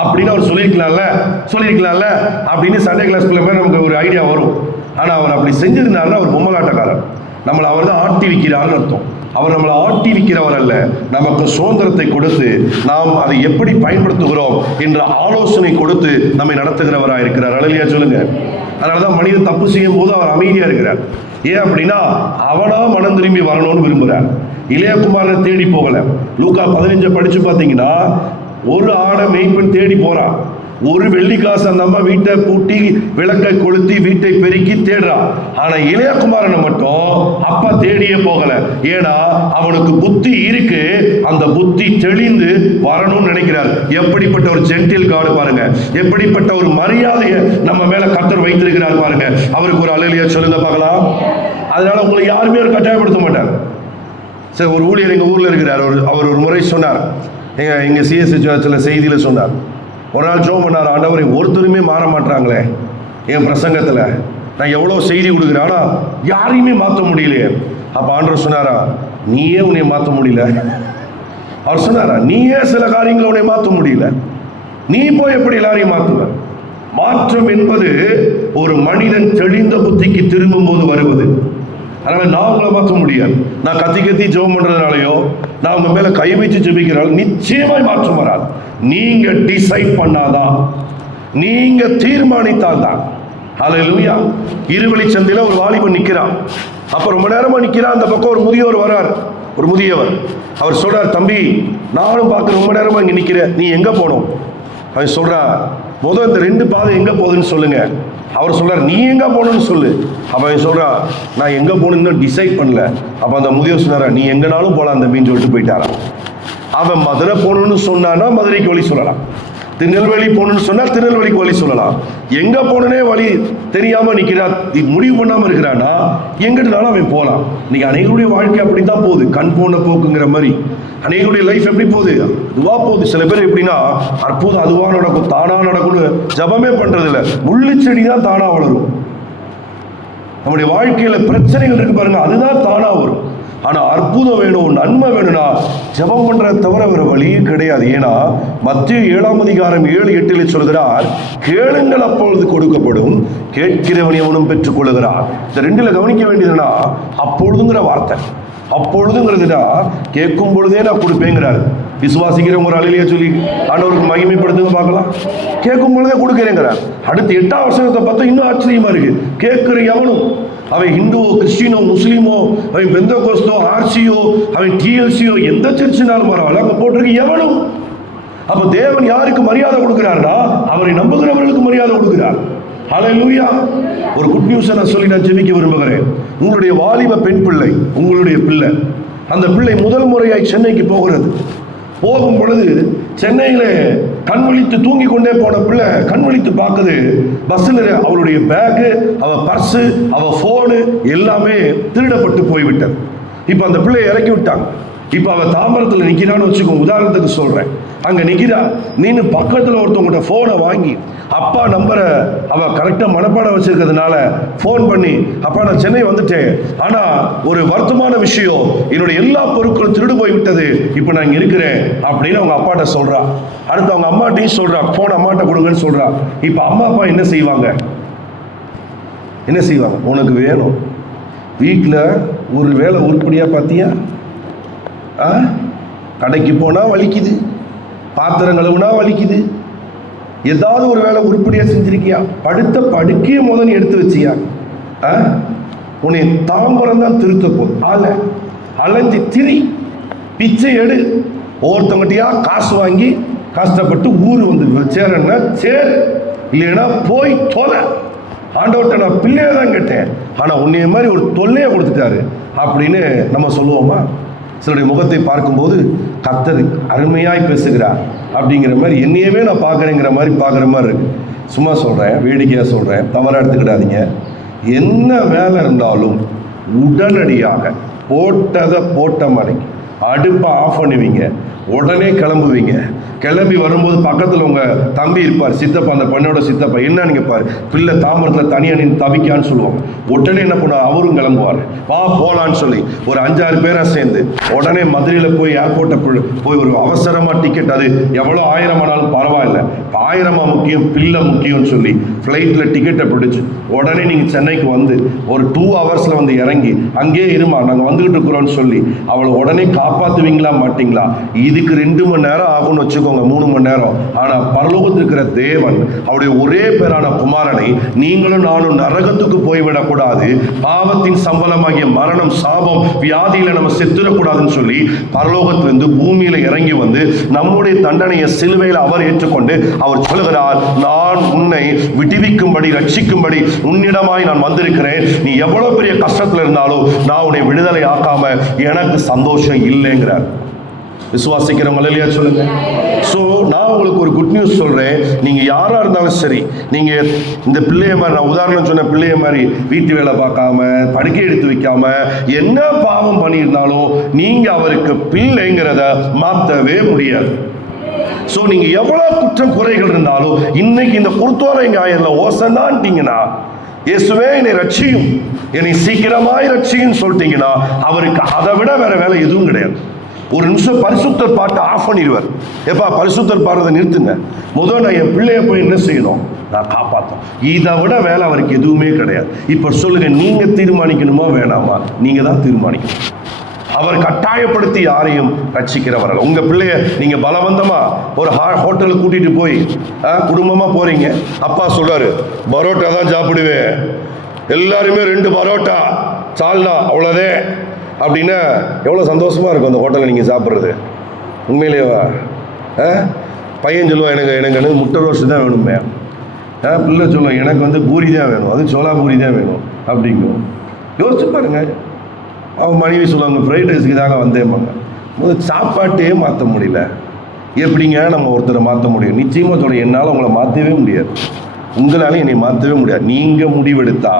அப்படின்னு அவர் சொல்லியிருக்கலாம்ல அப்படின்னு சண்டே கிளாஸ் பிள்ளை மாதிரி நமக்கு ஒரு ஐடியா வரும். ஆனா அவர் அப்படி செஞ்சிருந்தாருன்னா அவர் பொம்மலாட்டக்காரர். நம்மளை அவர் தான் ஆட்டி வைக்கிறார்னு அர்த்தம். அவர் நம்மளை ஆட்டி வைக்கிறவர் அல்ல, நமக்கு சுதந்திரத்தை கொடுத்து நாம் அதை எப்படி பயன்படுத்துகிறோம் என்ற ஆலோசனை கொடுத்து நம்மை நடத்துகிறவராக இருக்கிறார். அல்லேலூயா சொல்லுங்க. அதனாலதான் மனிதன் தப்பு செய்யும் போது அவர் அமைதியா இருக்கிறார். ஏன் அப்படின்னா அவனா மனம் திரும்பி வரணும்னு விரும்புறார். இளையகுமாரனை தேடி போகல. லூக்கா 15 படிச்சு பார்த்தீங்கன்னா, ஒரு ஆடை மேய்ப்பன் தேடி போறான். ஒரு வெள்ளி காசு அந்த அம்மா வீட்டை பூட்டி விளக்கை கொளுத்தி வீட்டை பெருக்கி தேடுறான். ஆனா இளையகுமாரனை மட்டும் அப்பா தேடியே போகல. ஏன்னா அவனுக்கு புத்தி இருக்கு, அந்த புத்தி தெளிந்து வரணும்னு நினைக்கிறார். எப்படிப்பட்ட ஒரு ஜென்டில் காடு பாருங்க, எப்படிப்பட்ட ஒரு மரியாதையை நம்ம மேல கர்த்தர் வைத்திருக்கிறார் பாருங்க. அவருக்கு ஒரு அல்லேலூயா சொல்லுங்க பார்க்கலாம். அதனால உங்களை யாருமே ஒரு கட்டாயப்படுத்த மாட்டார். சரி, ஒரு ஊழியர் எங்க ஊர்ல இருக்கிறார். அவர் ஒரு முறை சொன்னார், எங்க சிஎஸ்சி சர்ச்சில் செய்தியில சொன்னார். ஒரு நாள் ஜெபம் பண்ணார், ஆண்டவரை ஒருத்தருமே மாற மாட்டாங்களே என் பிரசங்கத்தில், நான் எவ்வளோ செய்தி கொடுக்குறேன் ஆனால் யாரையுமே மாற்ற முடியலையே. அப்போ ஆண்டவர் சொன்னாரா, நீயே உன்னை மாற்ற முடியல. அவர் சொன்னாரா, நீயே சில காரியங்களை உன்னை மாற்ற முடியல, நீ போய் எப்படி எல்லாரையும் மாற்றுவ? மாற்றம் என்பது ஒரு மனிதன் தெளிந்த புத்திக்கு திரும்பும் போது வருவது. அதனால நான் உங்களை மாற்ற முடியாது. நான் கத்தி ஜெபம் பண்றதுனாலயோ, நான் உங்க மேல கை வச்சு ஜெபிக்கிறாலும் நிச்சயமாய் மாற்றம் வராது. நீங்க டிசைட் பண்ணாதான், நீங்க தீர்மானித்தால்தான். ஹல்லேலூயா. இருவழி சந்தில ஒரு வாலிபன் நிக்கிறான். அப்ப ரொம்ப நேரமா நிக்கிறான். அந்த பக்கம் ஒரு முதியவர் வர்றார். ஒரு முதியவர் அவர் சொல்றார், தம்பி நானும் பார்க்க ரொம்ப நேரமா இங்க நிக்கிறேன், நீ எங்க போனோம்? அவன் சொல்றான், முதல் இந்த 2 பாதை எங்க போகுதுன்னு சொல்லுங்க. அவர் சொல்றார், நீ எங்க போகணும்னு சொல்லு. அப்ப அவன் சொல்றான், நான் எங்க போகணும்னு டிசைட் பண்ணல. அப்ப அந்த முதியவர் சொன்னாரா, நீ எங்கனாலும் போலாம் தம்பின்னு சொல்லிட்டு போயிட்டாராம். அவன் மதுரை போகணும்னு சொன்னான்னா மதுரைக்கு வழி சொல்லலாம், திருநெல்வேலி போகணும்னு சொன்னா திருநெல்வேலிக்கு வழி சொல்லலாம். எங்க போனனே வழி தெரியாம நிக்கிறான், முடிவு பண்ணாம இருக்கிறான்னா எங்கிட்டனாலும் அவன் போகலாம். இன்னைக்கு அனைவருடைய வாழ்க்கை அப்படித்தான் போகுது, கண் போன போக்குங்கிற மாதிரி. அனைவருடைய லைஃப் எப்படி போகுது? அதுவா போகுது. சில பேர் எப்படின்னா அற்புதம் அதுவா நடக்கும், தானா நடக்கும்னு ஜபமே பண்றது இல்லை. முள்ளு செடி தான் தானா வளரும். நம்முடைய வாழ்க்கையில பிரச்சனைகள் இருக்கு பாருங்க, அதுதான் தானா வரும். ஆனா அற்புதம் வேணும், நன்மை வேணும்னா ஜபம் பண்றத தவிர வேற வழியே கிடையாது. ஏன்னா மத்தேயு 7:7-8 சொல்கிறார், கேளுங்கள் அப்பொழுது கொடுக்கப்படும், கேட்கிறவன் எவனும் பெற்றுக் கொள்ளுகிறார். இந்த ரெண்டுல கவனிக்க வேண்டியதுன்னா அப்பொழுதுங்கிற வார்த்தை. அப்பொழுதுங்கிறதுனா கேட்கும் பொழுதே நான் கொடுப்பேங்கிறாரு. விசுவாசிக்கிறவங்க ஒரு அலையிலேயே சொல்லி ஆண்டவருக்கு மகிமைப்படுத்துங்க பார்க்கலாம். கேட்கும் பொழுதே கொடுக்கிறேங்கிறார். அடுத்து 8ஆம் வசனத்தை பார்த்தா இன்னும் ஆச்சரியமா இருக்கு. கேட்கிற எவனும், அவன் ஹிந்துவோ கிறிஸ்டினோ முஸ்லீமோ, அவன் பெந்தகோஸ்தோ ஆர்சியோ அவன் டிஎல்சியோ எந்த சர்ச்சினாலும் பரவாயில்ல, அங்க போட்டிருக்கு எவனும். அப்ப தேவன் யாருக்கு மரியாதை கொடுக்கிறார்னா அவரை நம்புகிறவர்களுக்கு மரியாதை கொடுக்கிறார். ஹல்லேலூயா. ஒரு குட் நியூஸை நான் சொல்லி நான் ஜெபிக்க விரும்புகிறேன். உங்களுடைய வாலிப பெண் பிள்ளை, உங்களுடைய பிள்ளை, அந்த பிள்ளை முதல் முறையாய் சென்னைக்கு போகிறது. போகும் பொழுது சென்னையில கண் விழித்து தூங்கி கொண்டே போன பிள்ளை கண் விழித்து பார்க்குது, பஸ்ஸில் அவளுடைய பேக்கு, அவ பர்ஸு, அவ போனு எல்லாமே திருடப்பட்டு போய்விட்டது. இப்போ அந்த பிள்ளையை இறக்கி விட்டாங்க. இப்போ அவ தாம்பரத்தில் நிற்கிறான்னு வச்சுக்கோங்க, உதாரணத்துக்கு சொல்றேன். அங்க நிற்கிறா, நீனு பக்கத்தில் ஒருத்தவங்கிட்ட போனை வாங்கி அப்பா நம்பரை அவ கரெக்டா மனப்பாடம் வச்சிருக்கிறதுனால போன் பண்ணி, அப்பா நான் சென்னை வந்துட்டேன், ஆனா ஒரு வருத்தமான விஷயம், என்னுடைய எல்லா பொருட்களும் திருடு போய் விட்டது, இப்போ நான் இங்க இருக்கிறேன் அப்படின்னு அவங்க அப்பாட்ட சொல்றா. அடுத்து அவங்க அம்மாட்டையும் சொல்றா, போன் அம்மாட்ட கொடுங்கன்னு சொல்றா. இப்ப அம்மா அப்பா என்ன செய்வாங்க? என்ன செய்வாங்க? உனக்கு வேணும், வீட்டில் ஒரு வேலை உருப்படியா பார்த்தியா? கடைக்கு போனா வலிக்குது, பாத்திரம் கழுவுனா வலிக்குது, ஏதாவது ஒரு வேலை உருப்படியா செஞ்சிருக்கியா? படுத்த படுக்கைய முதல் எடுத்து வச்சியா? உன்னை தாம்பரம் தான் திருத்த போது, அலைஞ்சு திரி, பிச்சை எடு, ஒவ்வொருத்தவங்கிட்டயா காசு வாங்கி கஷ்டப்பட்டு ஊர் வந்து சேரன்னா சேர், இல்லைன்னா போய் தொலை. ஆண்டவர்கிட்ட நான் பிள்ளைய தான் கேட்டேன், ஆனா உன்னைய மாதிரி ஒரு தொல்லையை கொடுத்துட்டாரு அப்படின்னு நம்ம சொல்லுவோமா? சிலருடைய முகத்தை பார்க்கும்போது கர்த்தர் அருமையாய் பேசுகிறார் அப்படிங்கிற மாதிரி, என்னையவே நான் பார்க்குறேங்கிற மாதிரி பார்க்குற மாதிரி இருக்கு. சும்மா சொல்கிறேன், வேடிக்கையாக சொல்கிறேன், தவறாக எடுத்துக்கிடாதீங்க. என்ன வேலை இருந்தாலும் உடனடியாக போட்டதை போட்ட மணிக்கு அடுப்பை ஆஃப் பண்ணுவீங்க, உடனே கிளம்புவீங்க. கிளம்பி வரும்போது பக்கத்தில் உங்கள் தம்பி இருப்பார், சித்தப்பா, அந்த பெண்ணோட சித்தப்பா, என்ன நீங்கள் பாரு, பிள்ளை தாமரத்தில் தனியாக நின்று தவிக்கான்னு சொல்லுவாங்க. உடனே என்ன பண்ணுவார், அவரும் கிளம்புவார், வா போகலான்னு சொல்லி ஒரு 5-6 பேராக சேர்ந்து உடனே மதுரையில் போய் ஏர்போர்ட்டை போய் ஒரு அவசரமாக டிக்கெட், அது எவ்வளோ 1000 ஆனாலும் பரவாயில்ல, 1000 முக்கியம், பிள்ளை முக்கியம்னு சொல்லி ஃப்ளைட்டில் டிக்கெட்டை பிடிச்சி உடனே நீங்கள் சென்னைக்கு வந்து ஒரு 2 ஹவர்ஸில் வந்து இறங்கி அங்கேயே இருமா நாங்கள் வந்துக்கிட்டு இருக்கிறோன்னு சொல்லி அவளை உடனே காப்பாற்றுவீங்களா மாட்டிங்களா? இதுக்கு 2 மணி நேரம் ஆகும்னு வச்சுக்கோங்க, 3 மணி நேரம். ஆனா பரலோகத்தில் இருக்கிற தேவன் அவருடைய ஒரே பேரான குமாரனை நீங்களும் நானும் நரகத்துக்கு போய்விடக்கூடாது, பாவத்தின் சம்பளமாகிய மரணம், சாபம், வியாதியில நம்ம செத்துடக்கூடாதுன்னு சொல்லி பரலோகத்திலிருந்து பூமியில இறங்கி வந்து நம்முடைய தண்டனையை சிலுவையில் அவர் ஏற்றுக்கொண்டு அவர் சொல்லுகிறார், நான் உன்னை விடுவிக்கும்படி ரட்சிக்கும்படி உன்னிடமாய் நான் வந்திருக்கிறேன். நீ எவ்வளவு பெரிய கஷ்டத்துல இருந்தாலும் நான் உன்னை விடுதலை ஆக்காம எனக்கு சந்தோஷம் இல்லைங்கிறார். விசுவாசிக்கிறவங்க இல்லையா சொல்லுங்க. ஸோ நான் உங்களுக்கு ஒரு குட் நியூஸ் சொல்றேன். நீங்க யாரா இருந்தாலும் சரி, நீங்க இந்த பிள்ளைய மாதிரி, நான் உதாரணம் சொன்ன பிள்ளைய மாதிரி வீட்டு வேலை பார்க்காம படுக்கை எடுத்து வைக்காம என்ன பாவம் பண்ணியிருந்தாலும் நீங்க அவருக்கு பிள்ளைங்கிறத மாற்றவே முடியாது. ஸோ நீங்க எவ்வளவு குற்றம் குறைகள் இருந்தாலும் இன்னைக்கு இந்த குருத்தோலை ஞாயிறுல ஓசன்னான்ட்டீங்கன்னா, இயேசுவே என்னை ரட்சியும், என்னை சீக்கிரமாய் ரட்சியும் சொல்லிட்டீங்கன்னா அவருக்கு அதை விட வேற வேலை எதுவும் கிடையாது. ஒரு நிமிஷம் பரிசுத்தர் பாட்டை ஆஃப் பண்ணிடுவார். எப்பா பரிசுத்தர் பாடுறதை நிறுத்துங்க, முதல் நான் என் பிள்ளைய போய் என்ன செய்யணும், நான் காப்பாற்றணும். இதை விட வேலை அவருக்கு எதுவுமே கிடையாது. இப்போ சொல்லுங்க, நீங்க தீர்மானிக்கணுமா வேணாமா? நீங்க தான் தீர்மானிக்கணும். அவர் கட்டாயப்படுத்தி யாரையும் ரட்சிக்கிறவர்கள். உங்க பிள்ளைய நீங்க பலவந்தமா ஒரு ஹோட்டலுக்கு கூட்டிட்டு போய் குடும்பமா போறீங்க, அப்பா சொல்றாரு பரோட்டா தான் சாப்பிடுவேன், எல்லாருமே 2 பரோட்டா சால்னா அவ்வளோதே அப்படின்னா எவ்வளோ சந்தோஷமா இருக்கும் அந்த ஹோட்டலில் நீங்கள் சாப்பிட்றது. உண்மையிலேவா? பையன் சொல்லுவான், எனக்கு முட்டை ரோஸ்ட் தான் வேணுமே. பிள்ளை சொல்லுவான், எனக்கு வந்து பூரி தான் வேணும், அது சோளா பூரி தான் வேணும் அப்படிங்கும். யோசிச்சு பாருங்க. அவன் மனைவி சொல்லுவாங்க, ஃப்ரைட் ரைஸுக்கு தாங்க வந்தேம்பாங்க. முதல் சாப்பாட்டையே மாற்ற முடியல. எப்படிங்க நம்ம ஒருத்தரை மாற்ற முடியும்? நிச்சயமாக சொல்ல, என்னால் உங்களை மாற்றவே முடியாது, உங்களால் என்னை மாற்றவே முடியாது. நீங்கள் முடிவெடுத்தா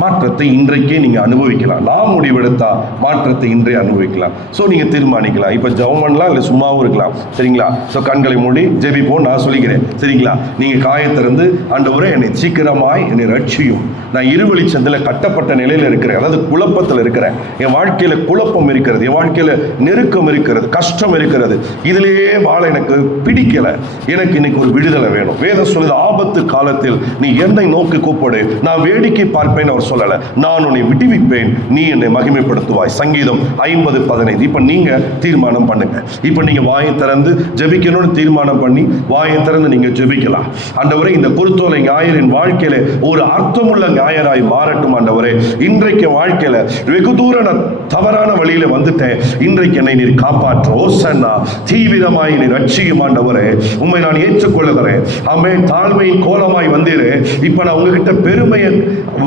மாற்றத்தை இன்றைக்கே நீங்கள் அனுபவிக்கலாம். நான் முடிவெடுத்தா மாற்றத்தை இன்றைய அனுபவிக்கலாம். ஸோ நீங்கள் தீர்மானிக்கலாம். இப்போ ஜெபம் பண்ணலாம், இல்லை சும்மாவும் இருக்கலாம். சரிங்களா? ஸோ கண்களை மூடி ஜெபிப்போம். நான் சொல்லிக்கிறேன். சரிங்களா? நீங்கள் காயத்திறந்து, ஆண்டவரே என்னை சீக்கிரமாய் என்னை ரட்சியும், நான் இருவெளிச்சத்தில் கட்டப்பட்ட நிலையில் இருக்கிறேன், அதாவது குழப்பத்தில் இருக்கிறேன், என் வாழ்க்கையில் குழப்பம் இருக்கிறது, என் வாழ்க்கையில் நெருக்கம் இருக்கிறது, கஷ்டம் இருக்கிறது, இதிலேயே வாழ எனக்கு பிடிக்கலை, எனக்கு இன்னைக்கு ஒரு விடுதலை வேணும். வேதம் சொல்லுது, ஆபத்து காலத்தில் நீ என்னை நோக்கி கூப்பிடு, நான் வேடிக்கை பார்ப்பேன். அவர் சொல்லல, நான் உன்னை விடுவிப்பேன், நீ என்னை மகிமைப்படுத்துவாய். சங்கீதம் 50:15. இப்ப நீங்க தீர்மானம் பண்ணுங்க. இப்ப நீங்க வாயை திறந்து ஜெபிக்கணும்னு தீர்மானம் பண்ணி வாயை திறந்து நீங்க ஜெபிக்கலாம். ஆண்டவரே, இந்த குருத்தோலை ஞாயிறின் வாழ்க்கையில ஒரு அர்த்தமுள்ள ஞாயிறாய் மாறட்டும். ஆண்டவரே, இன்றைக்கு வாழ்க்கையில வெகு தூரம் நான் தவறான வழியில வந்துட்டேன், இன்றைக்கு என்னை நீர் காப்பாற்று. ஓசன்னா, தீவிரமாய் நீர் ரட்சியும். ஆண்டவரே, உண்மை நான் ஏற்றுக்கொள்ளுகிறேன். ஆமென். தாழ்மையின் கோலமாய் வந்தீரே, இப்ப நான் உங்ககிட்ட பெருமையை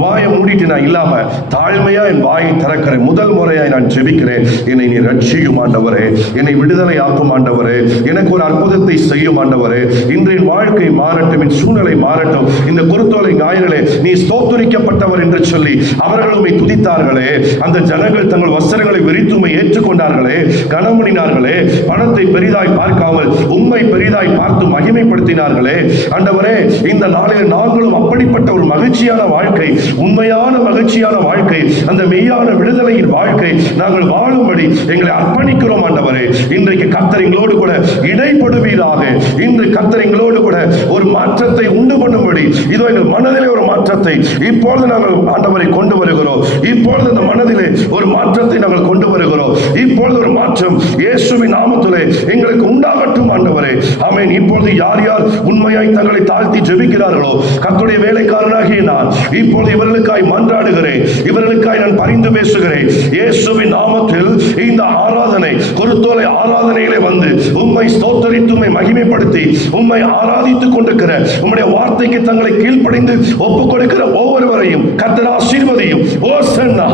வாயை மூடிட்டு நான் இல்லாம தாழ்மையா என் வாயை திறக்கிறேன். முதல் முறையாய் நான் ஜெபிக்கிறேன். என்னை நீ ரட்சியும் ஆண்டவரே, என்னை விடுதலை ஆக்கும் ஆண்டவரே, எனக்கு ஒரு அற்புதத்தை செய்யும் ஆண்டவரே. இன்றைய வாழ்க்கை மாறட்டும், என் சூழ்நிலை மாறட்டும். இந்த குருத்தோலை ஞாயிறிலே நீ ஸ்தோத்தரிக்கப்பட்டவர் என்று சொல்லி அவர்களுமே துதித்தார்களே, அந்த ஜனங்கள் தங்கள் வஸ்திரங்களை விரித்துமை ஏற்றுக்கொண்டார்களே, கனமணினார்களே, பணத்தை பெரிதாய் பார்க்காமல் உம்மை பெரிதாய் பார்த்து மகிமைப்படுத்தினார்களே. ஆண்டவரே, இந்த நாளில் நாங்களும் அப்படிப்பட்ட ஒரு மகிழ்ச்சியான வாழ்க்கை, உண்மையான மகிழ்ச்சியான வாழ்க்கை, அந்த மெய்யான விடுதலையின் வாழ்க்கை நாங்கள் வாழும்படி எங்களை அர்ப்பணிக்கிறோம் ஆண்டவரே. இன்றைக்கு கர்த்தர் எங்களோடு கூட இடைப்படுவீராக. இன்று கர்த்தர் எங்களோடு கூட ஒரு மாற்றத்தை உண்டு பண்ணும்படி, இதோ எங்கள் மனதிலே ஒரு மாற்றத்தை இப்பொழுது நாங்கள் ஆண்டவரை கொண்டு வருகிறோம். இப்பொழுது அந்த மனதிலே ஒரு மாற்றத்தை நாங்கள் கொண்டு வருகிறோம். இப்பொழுது ஒரு மாற்றம் இயேசுவின் நாமத்திலே எங்களுக்கு உண்டாகட்டும் ஆண்டவரே. ஆமென். இப்பொழுது யார் யார் உண்மையாய் தங்களை தாழ்த்தி ஜெபிக்கிறார்களோ, கர்த்தருடைய வேலைக்காரனாகிய நான் இப்பொழுது இவர்களுக்காய் மன்றாடுகிறேன், இவர்களுக்காய் நான் பரிந்து பேசுகிறேன். இயேசுவின் நாமத்தில் இந்த ஆராதனை, குருத்தோலை ஆராதனையிலே வந்து உம்மை ஸ்தோத்தரித்து உம்மை மகிமைப்படுத்தி உம்மை ஆராதித்துக் கொண்டிருக்கிற உம்முடைய வார்த்தைக்கு தங்களை கீழ்ப்படிந்து ஒப்புக் கொடுக்கிற ஒவ்வொருவரையும் கர்த்தர் ஆசீர்வதியும். ஓசன்னா,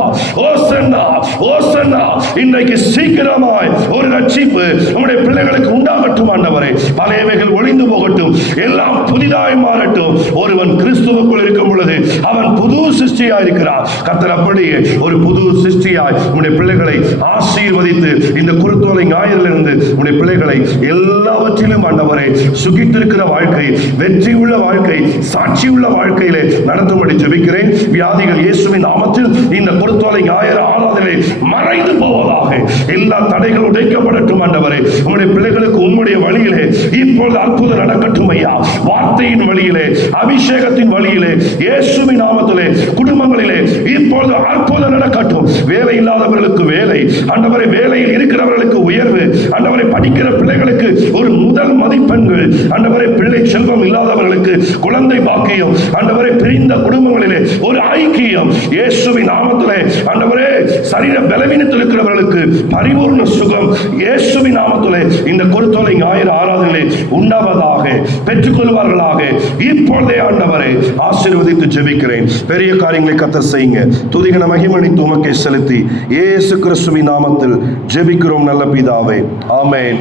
ஓசன்னா, ஓசன்னா. இன்றைக்கு சீக்கிரமாய் ஒரு ரட்சிப்பு உம்முடைய பிள்ளைகளுக்கு உண்டாகட்டும் ஆண்டவரே. பழையவைகள் ஒளிந்து போகட்டும், எல்லாம் புதிதாய் மாறட்டும். ஒருவன் கிறிஸ்துவுக்குள் இருக்கும் பொழுது அவன் புது சிருஷ்டியாய் இருக்கிறார். கர்த்தர் அப்படியே ஒரு புது சிருஷ்டியாய் உம்முடைய பிள்ளைகளை ஆசீர்வதித்து இந்த குருத்தோலை ஞாயிறிலிருந்து உம்முடைய பிள்ளைகளை எல்லாவற்றிலும் ஆண்டவரே சுகித்திருக்கிற வாழ்க்கை, வெற்றி உள்ள வாழ்க்கை, சாட்சி உள்ள வாழ்க்கையிலே நடத்தும்படி ஜெபிக்கிறேன். வியாதிகள் இயேசுவின் நாமத்தில் இந்த குருத்தோலை ஞாயிறு ஆராதனை மறைந்து போவதாக. எல்லா தடைகளும் உடைக்கப்படட்டும் ஆண்டவரே. உம்முடைய பிள்ளைகளுக்கு உம்முடைய வழியிலே இப்பொழுது அற்புதம் நடக்கட்டும் ஐயா. வார்த்தையின் வழியிலே, அபிஷேகத்தின் வழியிலே, இயேசுவின் நாமத்திலே குடும்பங்களிலே இப்பொழுது அற்புதம் நடக்கட்டும். வேலை இல்லாதவர்களுக்கு வேலை ஆண்டவரே, வேலையில் இருக்கிறவர்களுக்கு உயர்வு ஆண்டவரை, படிக்கிற பிள்ளைகளுக்கு ஒரு முதல் மதிப்பெண்கள் ஆண்டவரை, பிள்ளை செல்வம் இல்லாதவர்களுக்கு குழந்தை பாக்கியம் ஆண்டவரை, பிரிந்த குடும்பங்களிலே ஒரு ஐக்கியம் இயேசுவின் நாமத்திலே ஆண்டவரே. சரீர பலவீனத்தில் இருக்கிறவர்களுக்கு பரிபூர்ண சுகம் இயேசுவின் நாமத்திலே இந்த குருத்தோலை ஞாயிறு ஆராதனையிலே உண்டாவதாக, பெற்றுக்கொள்வார்களாக. இப்பொழுதே ஆண்டவரை ஆசீர்வதித்து ஜெபிக்கிறேன். பெரிய காரியங்களை கர்த்தர் செய்யுங்க. துதிகன மகிமை உமக்கே செலுத்தி இயேசு கிறிஸ்துவின் நாமத்தில் ஜெபிக்கிறோம் நல்ல பிதாவே. ஆமென்.